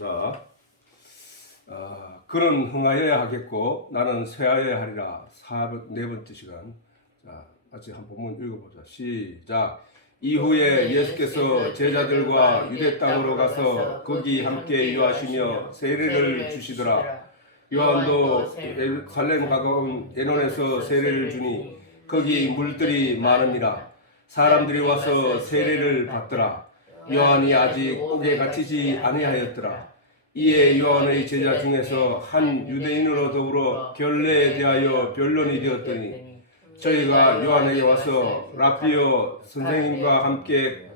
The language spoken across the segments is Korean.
자, 그는 흥하여야 하겠고 나는 쇠하여야 하리라. 네 번째 시간. 자, 같이 한 본문 읽어보자. 시작. 이후에 예수께서 제자들과 유대 땅으로 가서 거기 함께 유하시며 세례를 주시더라. 요한도 예루살렘 가까운 에논에서 세례를 주니 거기 물들이 많음이라. 사람들이 와서 세례를 받더라. 요한이 아직 옥에 갇히지 아니하였더라. 이에 요한의 제자 중에서 한 유대인으로 더불어 결례에 대하여 변론이 되었더니 저희가 요한에게 와서 랍비여, 선생님과 함께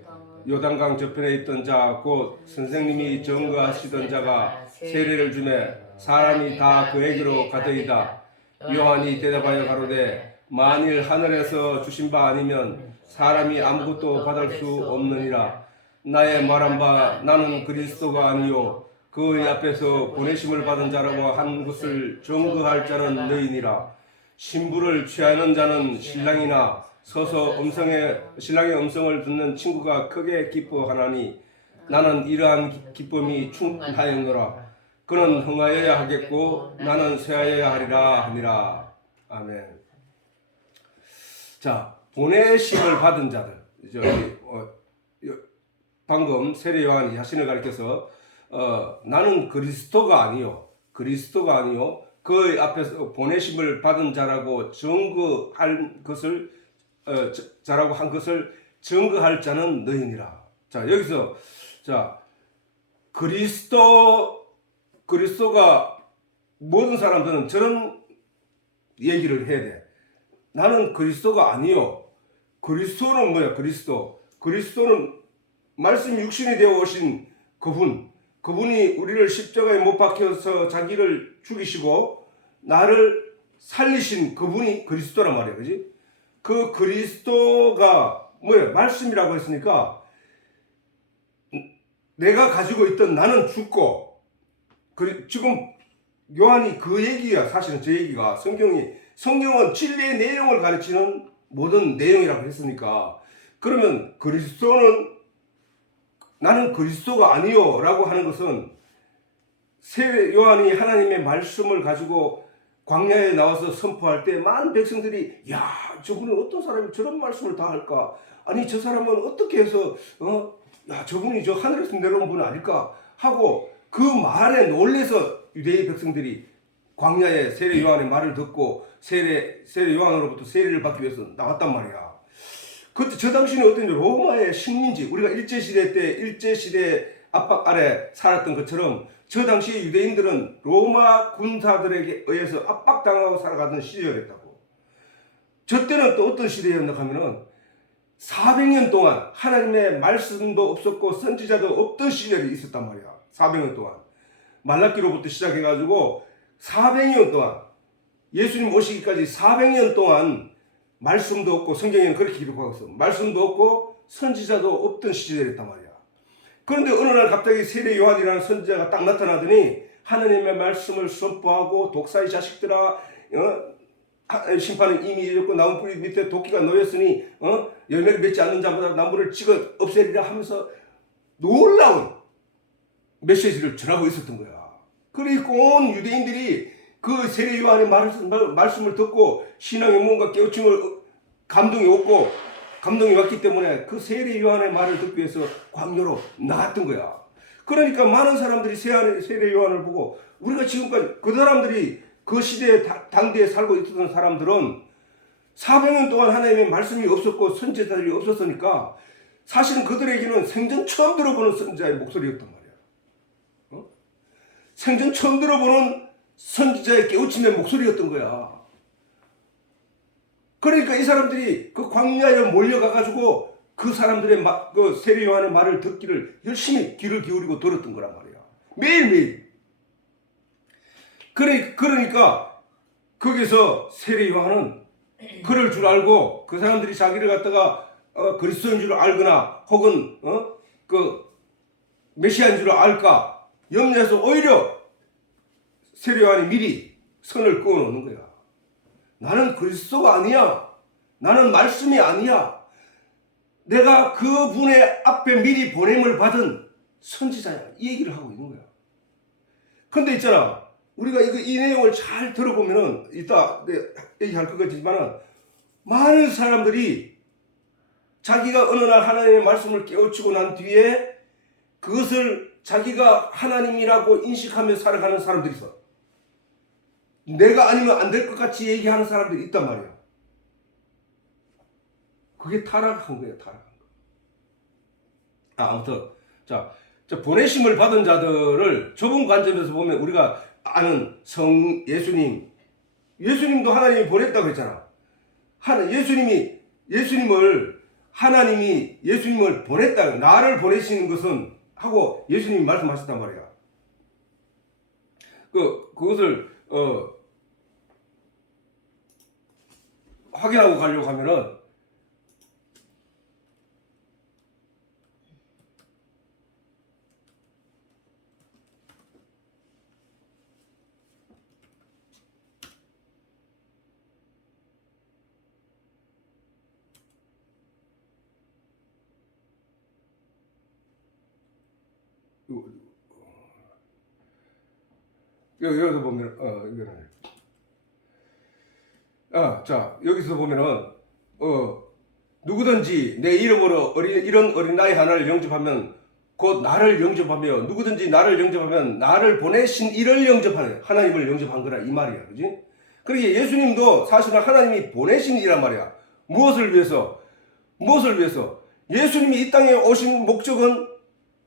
요단강 저편에 있던 자 곧 선생님이 증거하시던 자가 세례를 주매 사람이 다 그에게로 가더이다. 요한이 대답하여 가로되 만일 하늘에서 주신 바 아니면 사람이 아무것도 받을 수 없느니라. 나의 말한 바 나는 그리스도가 아니요 그의 앞에서 보내심을 받은 자라고 한 것을 증거할 자는 너희니라. 신부를 취하는 자는 신랑이나 서서 신랑의 음성을 듣는 친구가 크게 기뻐하나니 나는 이러한 기쁨이 충분하였노라. 그는 흥하여야 하겠고 나는 쇠하여야 하리라 하니라. 아멘. 자, 보내심을 받은 자들. 방금 세례 요한이 자신을 가리켜서 나는 그리스도가 아니요 그 앞에서 보내심을 받은 자라고 증거할 것을 자라고 한 것을 증거할 자는 너희니라. 자, 여기서 자 그리스도가 모든 사람들은 저런 얘기를 해야 돼. 나는 그리스도가 아니요. 그리스도는 뭐야? 그리스도는 말씀 육신이 되어 오신 그분이 우리를 십자가에 못 박혀서 자기를 죽이시고 나를 살리신 그분이 그리스도란 말이야. 그지? 그 그리스도가 뭐야? 말씀이라고 했으니까 내가 가지고 있던 나는 죽고 지금 요한이 그 얘기야. 사실은 제 얘기가 성경은 진리의 내용을 가르치는 모든 내용이라고 했으니까 그러면 나는 그리스도가 아니요 라고 하는 것은 세례 요한이 하나님의 말씀을 가지고 광야에 나와서 선포할 때 많은 백성들이 야 저분은 어떤 사람이 저런 말씀을 다 할까? 아니 저 사람은 어떻게 해서 야 저분이 저 하늘에서 내려온 분 아닐까? 하고 그 말에 놀래서 유대인 백성들이 광야에 세례 요한의 말을 듣고 세례 요한으로부터 세례를 받기 위해서 나왔단 말이야. 그때 저 당시는 어떤 로마의 식민지, 우리가 일제시대 압박 아래 살았던 것처럼 저 당시 유대인들은 로마 군사들에게 의해서 압박당하고 살아가던 시절이었다고. 저 때는 또 어떤 시대였나 하면은 400년 동안 하나님의 말씀도 없었고 선지자도 없던 시절이 있었단 말이야. 400년 동안. 말라기로부터 시작해가지고 400년 동안 예수님 오시기까지 400년 동안 말씀도 없고 성경에는 그렇게 기록하고 있어. 말씀도 없고 선지자도 없던 시절이었단 말이야. 그런데 어느 날 갑자기 세례 요한이라는 선지자가 딱 나타나더니 하나님의 말씀을 선포하고 독사의 자식들아 심판은 이미 이르렀고 나무 뿌리 밑에 도끼가 놓였으니 열매를 맺지 않는 자보다 나무를 찍어 없애리라 하면서 놀라운 메시지를 전하고 있었던 거야. 그리고 온 유대인들이 그 세례 요한의 말씀을 듣고 신앙의 뭔가 깨우침을 감동이 왔기 때문에 그 세례 요한의 말을 듣기 위해서 광야로 나갔던 거야. 그러니까 많은 사람들이 세례 요한을 보고 우리가 지금까지 그 사람들이 그 시대에 당대에 살고 있었던 사람들은 400년 동안 하나님의 말씀이 없었고 선지자들이 없었으니까 사실은 그들에게는 생전 처음 들어보는 선지자의 목소리였단 말이야. 생전 처음 들어보는 선지자의 깨우침의 목소리였던 거야. 그러니까 이 사람들이 그 광야에 몰려가가지고 그 사람들의 그 세례 요한의 말을 듣기를 열심히 귀를 기울이고 들었던 거란 말이야. 매일매일. 그러니까 거기서 세례 요한은 그럴 줄 알고 그 사람들이 자기를 갖다가 그리스도인 줄 알거나 혹은 그 메시아인 줄 알까 염려해서 오히려 세례 요한이 미리 선을 그어 놓는 거야. 나는 그리스도가 아니야. 나는 말씀이 아니야. 내가 그분의 앞에 미리 보냄을 받은 선지자야. 이 얘기를 하고 있는 거야. 근데 있잖아, 우리가 이 내용을 잘 들어보면은 이따 얘기할 것 같지만은 많은 사람들이 자기가 어느 날 하나님의 말씀을 깨우치고 난 뒤에 그것을 자기가 하나님이라고 인식하며 살아가는 사람들이 있어. 내가 아니면 안 될 것 같이 얘기하는 사람들이 있단 말이야. 그게 타락한 거예요, 타락한 거. 아무튼 자 보내심을 받은 자들을 좁은 관점에서 보면 우리가 아는 예수님도 하나님이 보냈다고 했잖아. 예수님을 보냈다. 나를 보내시는 것은 하고 예수님이 말씀하셨단 말이야. 그것을 확인하고 가려고 하면은 여기서 보면 여기서 보면은 누구든지 내 이름으로 이런 어린아이 하나를 영접하면 곧 나를 영접하며 누구든지 나를 영접하면 나를 보내신 이를 영접하는 하나님을 영접한 거라 이 말이야, 그지? 그러니까 예수님도 사실은 하나님이 보내신 이란 말이야. 무엇을 위해서? 예수님이 이 땅에 오신 목적은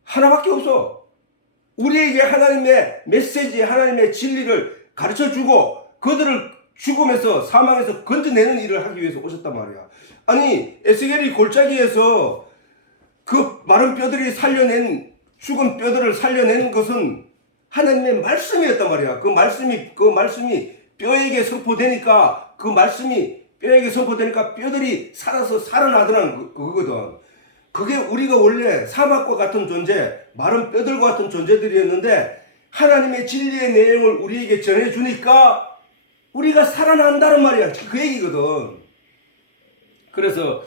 하나밖에 없어. 우리에게 하나님의 메시지, 하나님의 진리를 가르쳐주고 그들을 죽음에서 사망에서 건져내는 일을 하기 위해서 오셨단 말이야. 아니 에스겔이 골짜기에서 그 마른 뼈들이 죽은 뼈들을 살려낸 것은 하나님의 말씀이었단 말이야. 그 말씀이 뼈에게 선포되니까 뼈들이 살아서 살아나더라는 그거거든. 그게 우리가 원래 사막과 같은 존재, 마른 뼈들과 같은 존재들이었는데 하나님의 진리의 내용을 우리에게 전해주니까 우리가 살아난다는 말이야. 그 얘기거든. 그래서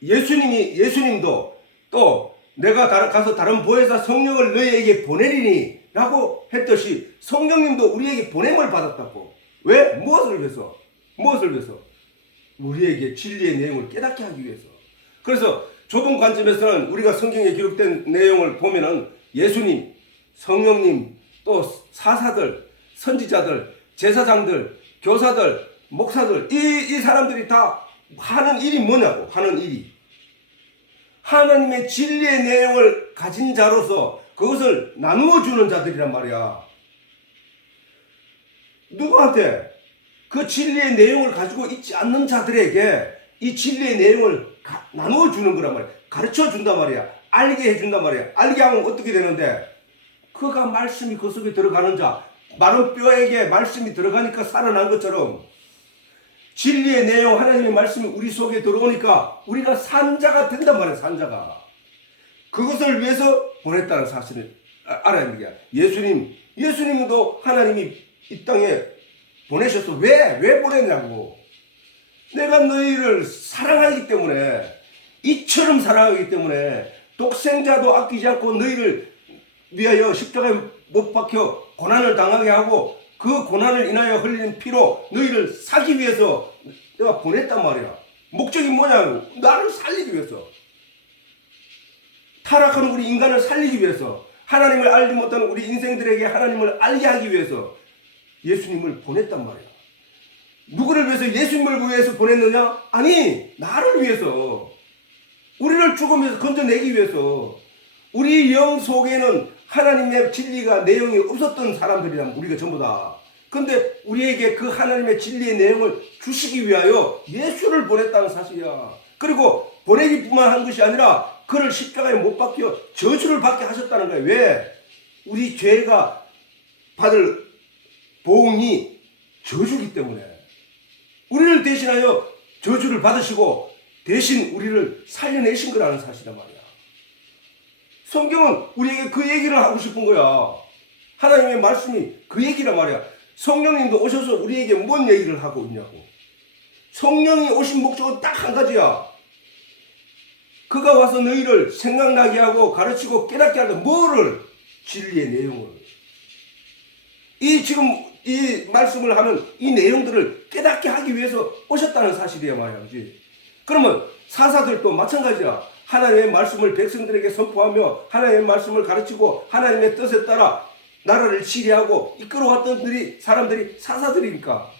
예수님도 또 내가 가서 다른 보혜사 성령을 너희에게 보내리니 라고 했듯이 성령님도 우리에게 보냄을 받았다고. 왜? 무엇을 위해서? 우리에게 진리의 내용을 깨닫게 하기 위해서. 그래서 좁은 관점에서는 우리가 성경에 기록된 내용을 보면은 예수님, 성령님, 또 사사들, 선지자들, 제사장들, 교사들, 목사들 이 사람들이 다 하는 일이 뭐냐고. 하나님의 진리의 내용을 가진 자로서 그것을 나누어 주는 자들이란 말이야. 누구한테? 그 진리의 내용을 가지고 있지 않는 자들에게 이 진리의 내용을 나누어 주는 거란 말이야. 가르쳐 준단 말이야. 알게 해준단 말이야. 알게 하면 어떻게 되는데? 그가 말씀이 그 속에 들어가는 자, 마른 뼈에게 말씀이 들어가니까 살아난 것처럼 진리의 내용, 하나님의 말씀이 우리 속에 들어오니까 우리가 산자가 된단 말이야. 산자가. 그것을 위해서 보냈다는 사실을 알아야 되는 거야. 예수님도 하나님이 이 땅에 보내셨어. 왜 보냈냐고. 내가 너희를 사랑하기 때문에, 이처럼 사랑하기 때문에 독생자도 아끼지 않고 너희를 위하여 십자가에 못 박혀 고난을 당하게 하고 그 고난을 인하여 흘리는 피로 너희를 사기 위해서 내가 보냈단 말이야. 목적이 뭐냐고. 나를 살리기 위해서. 타락하는 우리 인간을 살리기 위해서. 하나님을 알지 못하는 우리 인생들에게 하나님을 알게 하기 위해서 예수님을 보냈단 말이야. 누구를 위해서? 예수님을 위해서 보냈느냐? 아니, 나를 위해서. 우리를 죽음에서 건져내기 위해서. 우리 영 속에는 하나님의 진리가 내용이 없었던 사람들이란 우리가 전부 다. 근데 우리에게 그 하나님의 진리의 내용을 주시기 위하여 예수를 보냈다는 사실이야. 그리고 보내기뿐만 한 것이 아니라 그를 십자가에 못 박혀 저주를 받게 하셨다는 거야. 왜? 우리 죄가 받을 보응이 저주기 때문에. 우리를 대신하여 저주를 받으시고 대신 우리를 살려내신 거라는 사실이란 말이야. 성경은 우리에게 그 얘기를 하고 싶은 거야. 하나님의 말씀이 그 얘기란 말이야. 성령님도 오셔서 우리에게 뭔 얘기를 하고 있냐고. 성령이 오신 목적은 딱 한 가지야. 그가 와서 너희를 생각나게 하고 가르치고 깨닫게 하는 뭐를? 진리의 내용을. 지금 이 말씀을 하는 이 내용들을 깨닫게 하기 위해서 오셨다는 사실이야 말이지. 그러면 사사들도 마찬가지야. 하나님의 말씀을 백성들에게 선포하며 하나님의 말씀을 가르치고 하나님의 뜻에 따라 나라를 치리하고 이끌어왔던 사람들이 사사들이니까.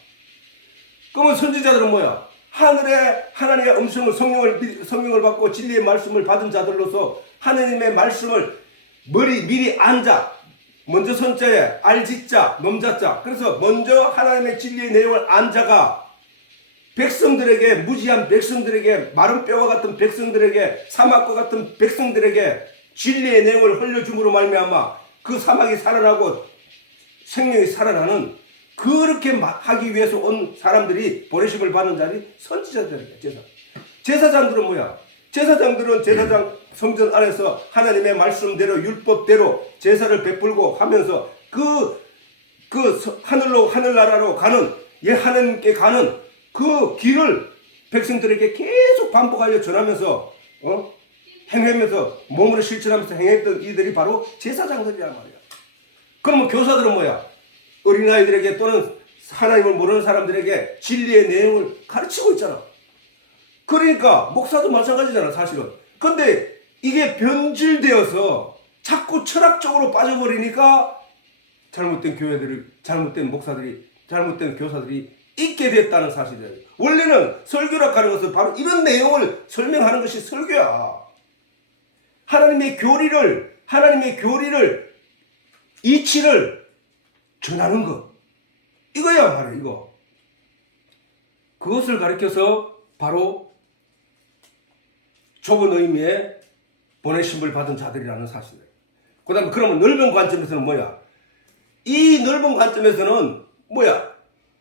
그러면 선지자들은 뭐야? 하늘에 하나님의 음성을 성령을 받고 진리의 말씀을 받은 자들로서 하나님의 말씀을 미리 앉아 먼저 선자에 알지자 넘자자. 그래서 먼저 하나님의 진리의 내용을 앉아가 백성들에게, 무지한 백성들에게, 마른 뼈와 같은 백성들에게, 사막과 같은 백성들에게 진리의 내용을 흘려줌으로 말미암아 그 사막이 살아나고 생명이 살아나는, 그렇게 하기 위해서 온 사람들이 보내심을 받는 자리 선지자들이야. 제사장들은 뭐야? 제사장들은 제사장 성전 안에서 하나님의 말씀대로 율법대로 제사를 베풀고 하면서 하늘나라로 가는, 하나님께 가는 그 길을 백성들에게 계속 반복하여 전하면서 행하면서 몸으로 실천하면서 행했던 이들이 바로 제사장들이란 말이야. 그러면 교사들은 뭐야? 어린아이들에게 또는 하나님을 모르는 사람들에게 진리의 내용을 가르치고 있잖아. 그러니까 목사도 마찬가지잖아 사실은. 근데 이게 변질되어서 자꾸 철학적으로 빠져버리니까 잘못된 교회들이, 잘못된 목사들이, 잘못된 교사들이 있게 됐다는 사실이에요. 원래는 설교라고 하는 것은 바로 이런 내용을 설명하는 것이 설교야. 하나님의 교리를, 이치를 전하는 것. 이거야, 바로 이거. 그것을 가리켜서 바로 좁은 의미의 보내심을 받은 자들이라는 사실이에요. 그 다음에 그러면 넓은 관점에서는 뭐야? 이 넓은 관점에서는 뭐야?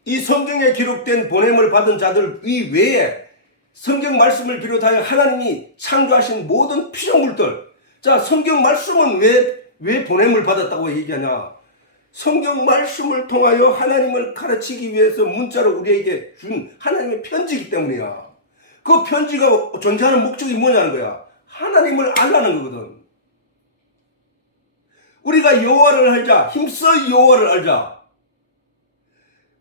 이 성경에 기록된 보냄을 받은 자들 이외에 성경 말씀을 비롯하여 하나님이 창조하신 모든 피조물들. 자, 성경 말씀은 왜 보냄을 받았다고 얘기하냐? 성경 말씀을 통하여 하나님을 가르치기 위해서 문자로 우리에게 준 하나님의 편지이기 때문이야. 그 편지가 존재하는 목적이 뭐냐는 거야. 하나님을 알라는 거거든. 우리가 여호와를 알자. 힘써 여호와를 알자.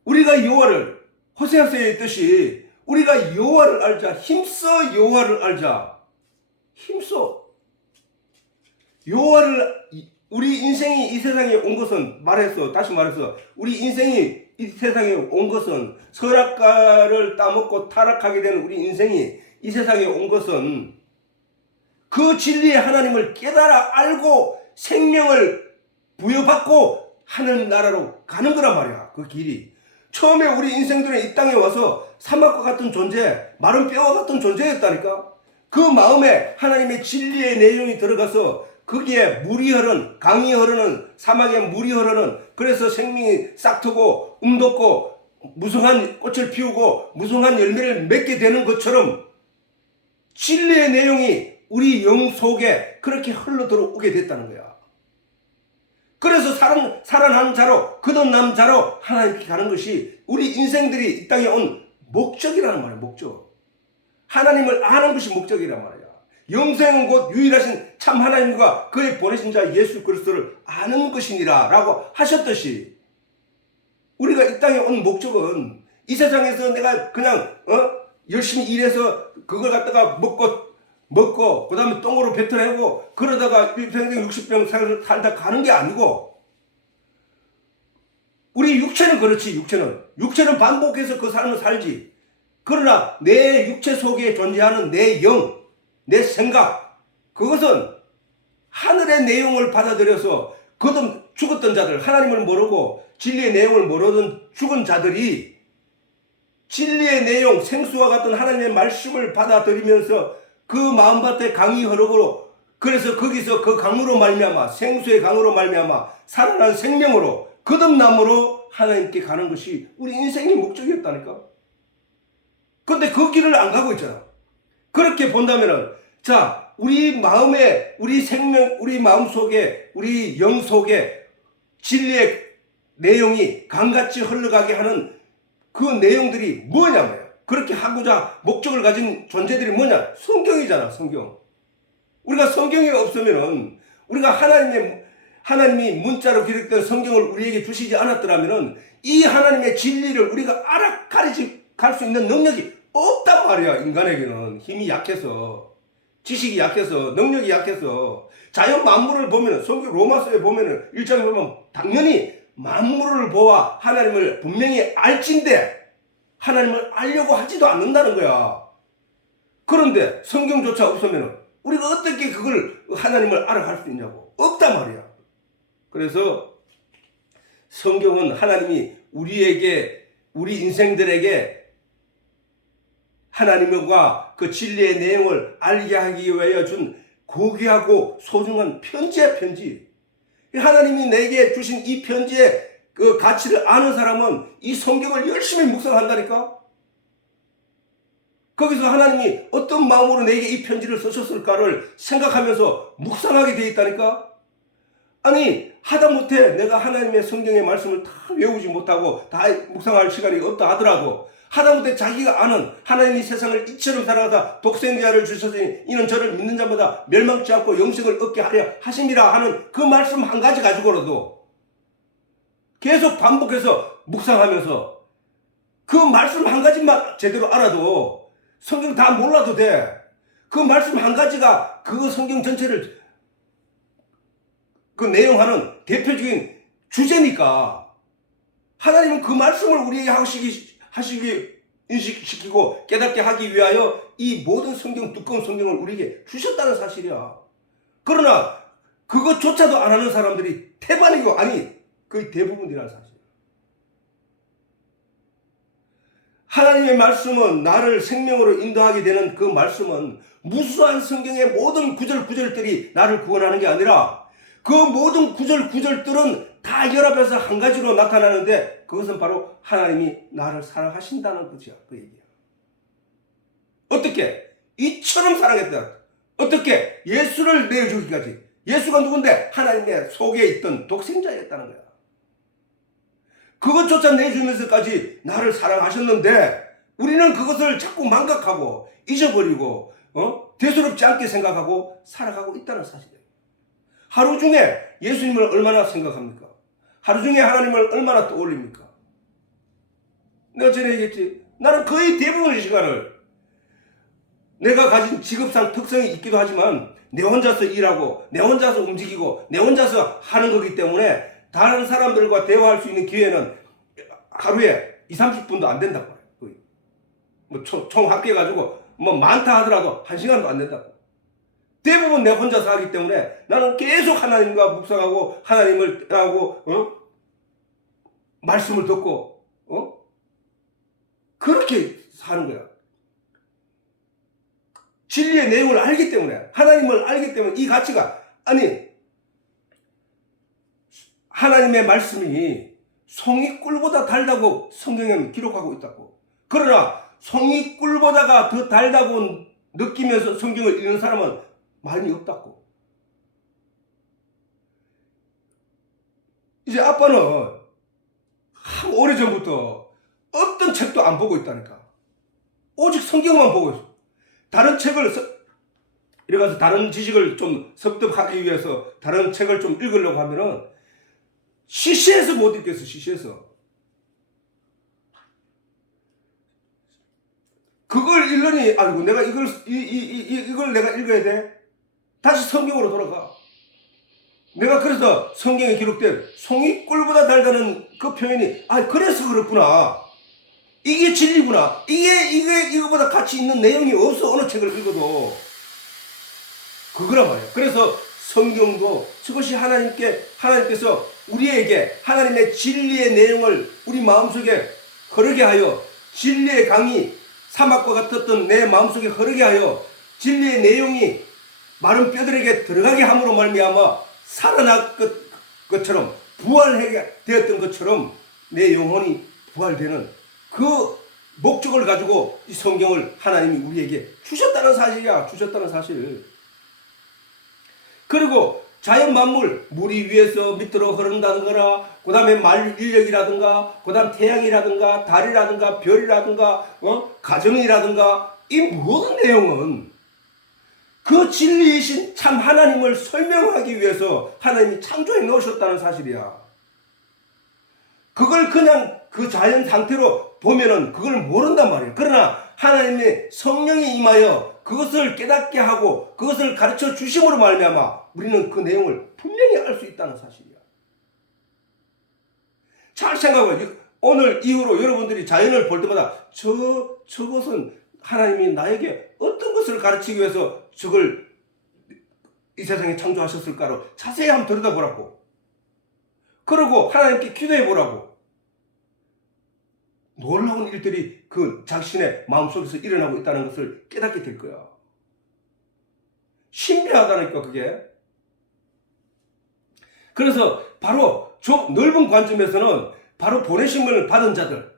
우리가 여호와를, 호세아서에 있듯이 우리가 여호와를 알자. 힘써 여호와를 알자. 힘써. 여호와를, 우리 인생이 이 세상에 온 것은, 다시 말해서 우리 인생이 이 세상에 온 것은, 선악과를 따먹고 타락하게 된 우리 인생이 이 세상에 온 것은 그 진리의 하나님을 깨달아 알고 생명을 부여받고 하늘나라로 가는 거란 말이야. 그 길이. 처음에 우리 인생들은 이 땅에 와서 사막과 같은 존재, 마른 뼈와 같은 존재였다니까. 그 마음에 하나님의 진리의 내용이 들어가서 거기에 물이 흐르는, 강이 흐르는, 사막에 물이 흐르는, 그래서 생명이 싹트고 돋고 무성한 꽃을 피우고 무성한 열매를 맺게 되는 것처럼 진리의 내용이 우리 영 속에 그렇게 흘러 들어오게 됐다는 거야. 그래서 살아난 자로, 거듭난 자로 하나님께 가는 것이 우리 인생들이 이 땅에 온 목적이라는 말이야. 목적. 하나님을 아는 것이 목적이란 말이야. 영생은 곧 유일하신 참 하나님과 그의 보내신 자 예수 그리스도를 아는 것이니라 라고 하셨듯이, 우리가 이 땅에 온 목적은 이 세상에서 내가 그냥 열심히 일해서 그걸 갖다가 먹고 그 다음에 똥으로 뱉어내고 그러다가 1평생 60평 살다 가는 게 아니고, 우리 육체는 그렇지. 육체는 반복해서 그 삶을 살지. 그러나 내 육체 속에 존재하는 내 영, 내 생각, 그것은 하늘의 내용을 받아들여서 거듭 죽었던 자들, 하나님을 모르고 진리의 내용을 모르던 죽은 자들이 진리의 내용, 생수와 같은 하나님의 말씀을 받아들이면서 그 마음밭에 강이 흐르고, 그래서 거기서 그 강으로 말미암아, 생수의 강으로 말미암아 살아난 생명으로, 거듭남으로 하나님께 가는 것이 우리 인생의 목적이었다니까. 근데 그 길을 안 가고 있잖아. 그렇게 본다면은, 자, 우리 마음에, 우리 생명, 우리 마음 속에, 우리 영 속에 진리의 내용이 강같이 흘러가게 하는 그 내용들이 뭐냐 말이야. 그렇게 하고자 목적을 가진 존재들이 뭐냐? 성경이잖아, 성경. 우리가 성경이 없으면은, 우리가 하나님이 문자로 기록된 성경을 우리에게 주시지 않았더라면 이 하나님의 진리를 우리가 갈 수 있는 능력이 없단 말이야. 인간에게는 힘이 약해서, 지식이 약해서, 능력이 약해서. 자연 만물을 보면, 성경 로마서에 보면은 1장에 보면 당연히 만물을 보아 하나님을 분명히 알진데 하나님을 알려고 하지도 않는다는 거야. 그런데 성경조차 없으면 우리가 어떻게 그걸 하나님을 알아갈 수 있냐고. 없단 말이야. 그래서 성경은 하나님이 우리에게, 우리 인생들에게 하나님과 그 진리의 내용을 알게 하기 위하여 준 고귀하고 소중한 편지야, 편지. 하나님이 내게 주신 이 편지의 그 가치를 아는 사람은 이 성경을 열심히 묵상한다니까? 거기서 하나님이 어떤 마음으로 내게 이 편지를 쓰셨을까를 생각하면서 묵상하게 되어 있다니까? 아니, 하다못해 내가 하나님의 성경의 말씀을 다 외우지 못하고 다 묵상할 시간이 없다 하더라도 하다못해 자기가 아는 하나님이 세상을 이처럼 사랑하다 독생자를 주셨으니 이는 저를 믿는 자마다 멸망치 않고 영생을 얻게 하려 하심이라 하는 그 말씀 한 가지 가지고라도 계속 반복해서 묵상하면서 그 말씀 한 가지만 제대로 알아도 성경 다 몰라도 돼. 그 말씀 한 가지가 그 성경 전체를 그 내용하는 대표적인 주제니까 하나님은 그 말씀을 우리에게 인식시키고 깨닫게 하기 위하여 이 모든 성경, 두꺼운 성경을 우리에게 주셨다는 사실이야. 그러나 그것조차도 안 하는 사람들이 태반이고, 아니 거의 대부분이라는 사실. 하나님의 말씀은 나를 생명으로 인도하게 되는 그 말씀은 무수한 성경의 모든 구절들이 나를 구원하는 게 아니라 그 모든 구절들은 다 연합해서 한 가지로 나타나는데 그것은 바로 하나님이 나를 사랑하신다는 것이야. 그 얘기야. 어떻게? 이처럼 사랑했다. 어떻게? 예수를 내어주기까지. 예수가 누군데? 하나님의 속에 있던 독생자였다는 거야. 그것조차 내주면서까지 나를 사랑하셨는데 우리는 그것을 자꾸 망각하고 잊어버리고 대수롭지 않게 생각하고 살아가고 있다는 사실이에요. 하루 중에 예수님을 얼마나 생각합니까? 하루 중에 하나님을 얼마나 떠올립니까? 내가 전에 얘기했지. 나는 거의 대부분의 시간을 내가 가진 직업상 특성이 있기도 하지만 내 혼자서 일하고 내 혼자서 움직이고 내 혼자서 하는 거기 때문에 다른 사람들과 대화할 수 있는 기회는 하루에 20-30분도 안 된다고 그래요. 뭐 총 합계해가지고 뭐 많다 하더라도 1시간도 안 된다고. 대부분 내 혼자서 하기 때문에 나는 계속 하나님과 묵상하고 하나님을 하고 말씀을 듣고 그렇게 사는 거야. 진리의 내용을 알기 때문에, 하나님을 알기 때문에 이 가치가, 아니 하나님의 말씀이 송이꿀보다 달다고 성경에는 기록하고 있다고. 그러나 송이꿀보다가 더 달다고 느끼면서 성경을 읽는 사람은 많이 없다고. 이제 아빠는 오래전부터 어떤 책도 안 보고 있다니까. 오직 성경만 보고 있어. 다른 책을 이래가서 다른 지식을 좀 습득하기 위해서 다른 책을 좀 읽으려고 하면은 시시해서 못 읽겠어. 시시해서. 그걸 읽으니 아이고 내가 이걸 내가 읽어야 돼. 다시 성경으로 돌아가. 내가 그래서 성경에 기록된 송이꿀보다 달다는 그 표현이 그래서 그렇구나. 이게 진리구나. 이거보다 가치 있는 내용이 없어. 어느 책을 읽어도. 그거란 말이야. 그래서 성경도 그것이 하나님께서 우리에게 하나님의 진리의 내용을 우리 마음속에 흐르게 하여 진리의 강이 사막과 같았던 내 마음속에 흐르게 하여 진리의 내용이 마른 뼈들에게 들어가게 함으로 말미암아 살아날 것처럼 부활하게 되었던 것처럼 내 영혼이 부활되는 그 목적을 가지고 이 성경을 하나님이 우리에게 주셨다는 사실이야. 주셨다는 사실. 그리고 자연 만물, 물이 위에서 밑으로 흐른다든가, 그 다음에 말 인력이라든가, 그 다음 태양이라든가, 달이라든가, 별이라든가, 가정이라든가, 이 모든 내용은 그 진리이신 참 하나님을 설명하기 위해서 하나님이 창조해 놓으셨다는 사실이야. 그걸 그냥 그 자연 상태로 보면은 그걸 모른단 말이에요. 그러나 하나님의 성령이 임하여 그것을 깨닫게 하고 그것을 가르쳐 주심으로 말미암아 우리는 그 내용을 분명히 알 수 있다는 사실이야. 잘 생각해. 오늘 이후로 여러분들이 자연을 볼 때마다 저것은 하나님이 나에게 어떤 것을 가르치기 위해서 저걸 이 세상에 창조하셨을까로 자세히 한번 들여다보라고. 그리고 하나님께 기도해 보라고. 놀라운 일들이 그 자신의 마음속에서 일어나고 있다는 것을 깨닫게 될 거야. 신비하다니까 그게. 그래서 바로 저 넓은 관점에서는 바로 보내심을 받은 자들,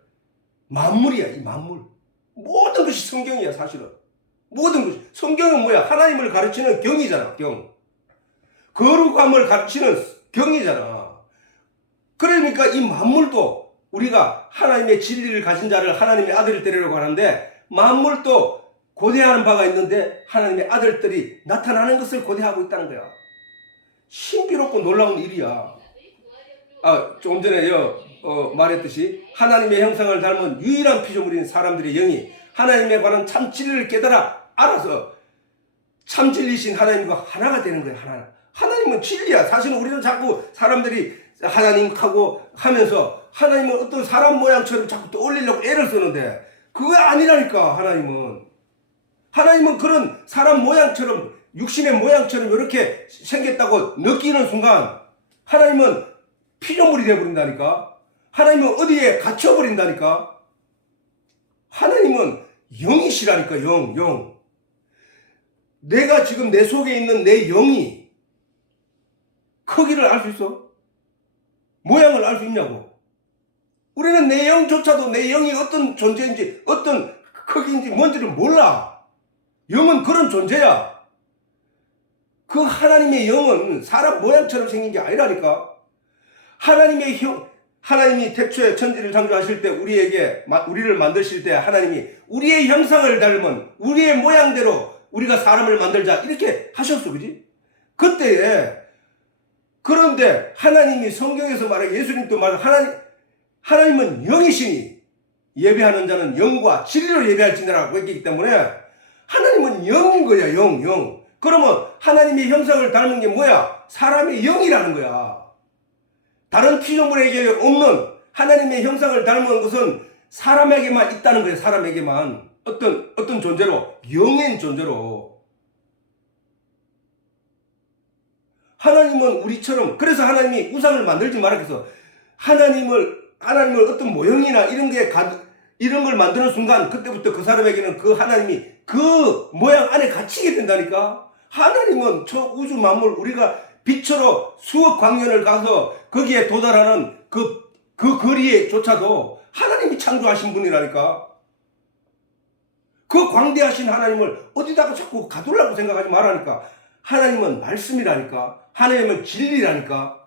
만물이야. 이 만물 모든 것이 성경이야. 사실은 모든 것이. 성경은 뭐야? 하나님을 가르치는 경이잖아. 경. 거룩함을 가르치는 경이잖아. 그러니까 이 만물도 우리가 하나님의 진리를 가진 자를 하나님의 아들을 되려고 하는데, 만물도 고대하는 바가 있는데 하나님의 아들들이 나타나는 것을 고대하고 있다는 거야. 신비롭고 놀라운 일이야. 조금 전에 말했듯이 하나님의 형상을 닮은 유일한 피조물인 사람들의 영이 하나님에 관한 참 진리를 깨달아 알아서 참 진리신 하나님과 하나가 되는 거야. 하나님은 진리야. 사실은 우리는 자꾸 사람들이 하나님하고 하면서 하나님은 어떤 사람 모양처럼 자꾸 떠올리려고 애를 쓰는데 그거 아니라니까. 하나님은 그런 사람 모양처럼, 육신의 모양처럼 이렇게 생겼다고 느끼는 순간 하나님은 피조물이 되어버린다니까. 하나님은 어디에 갇혀버린다니까. 하나님은 영이시라니까. 영. 내가 지금 내 속에 있는 내 영이 크기를 알 수 있어? 모양을 알 수 있냐고. 우리는 내 영조차도 내 영이 어떤 존재인지 어떤 크기인지 뭔지를 몰라. 영은 그런 존재야. 그 하나님의 영은 사람 모양처럼 생긴 게 아니라니까. 하나님이 태초에 천지를 창조하실 때 우리를 만드실 때 하나님이 우리의 형상을 닮은 우리의 모양대로 우리가 사람을 만들자 이렇게 하셨어. 그지? 그때에. 그런데 하나님이 성경에서 말하기, 예수님도 하나님은 영이시니 예배하는 자는 영과 진리로 예배할지니라고 했기 때문에 하나님은 영인 거야. 영. 그러면 하나님의 형상을 닮은 게 뭐야? 사람의 영이라는 거야. 다른 피조물에게 없는 하나님의 형상을 닮은 것은 사람에게만 있다는 거예요. 사람에게만. 어떤 존재로? 영인 존재로. 하나님은 우리처럼, 그래서 하나님이 우상을 만들지 말라 해서 하나님을 어떤 모형이나 이런 걸 만드는 순간 그때부터 그 사람에게는 그 하나님이 그 모양 안에 갇히게 된다니까. 하나님은 저 우주 만물, 우리가 빛으로 수억 광년을 가서 거기에 도달하는 그 거리에조차도 하나님이 창조하신 분이라니까. 그 광대하신 하나님을 어디다가 자꾸 가두려고 생각하지 말라니까. 하나님은 말씀이라니까. 하나님은 진리라니까.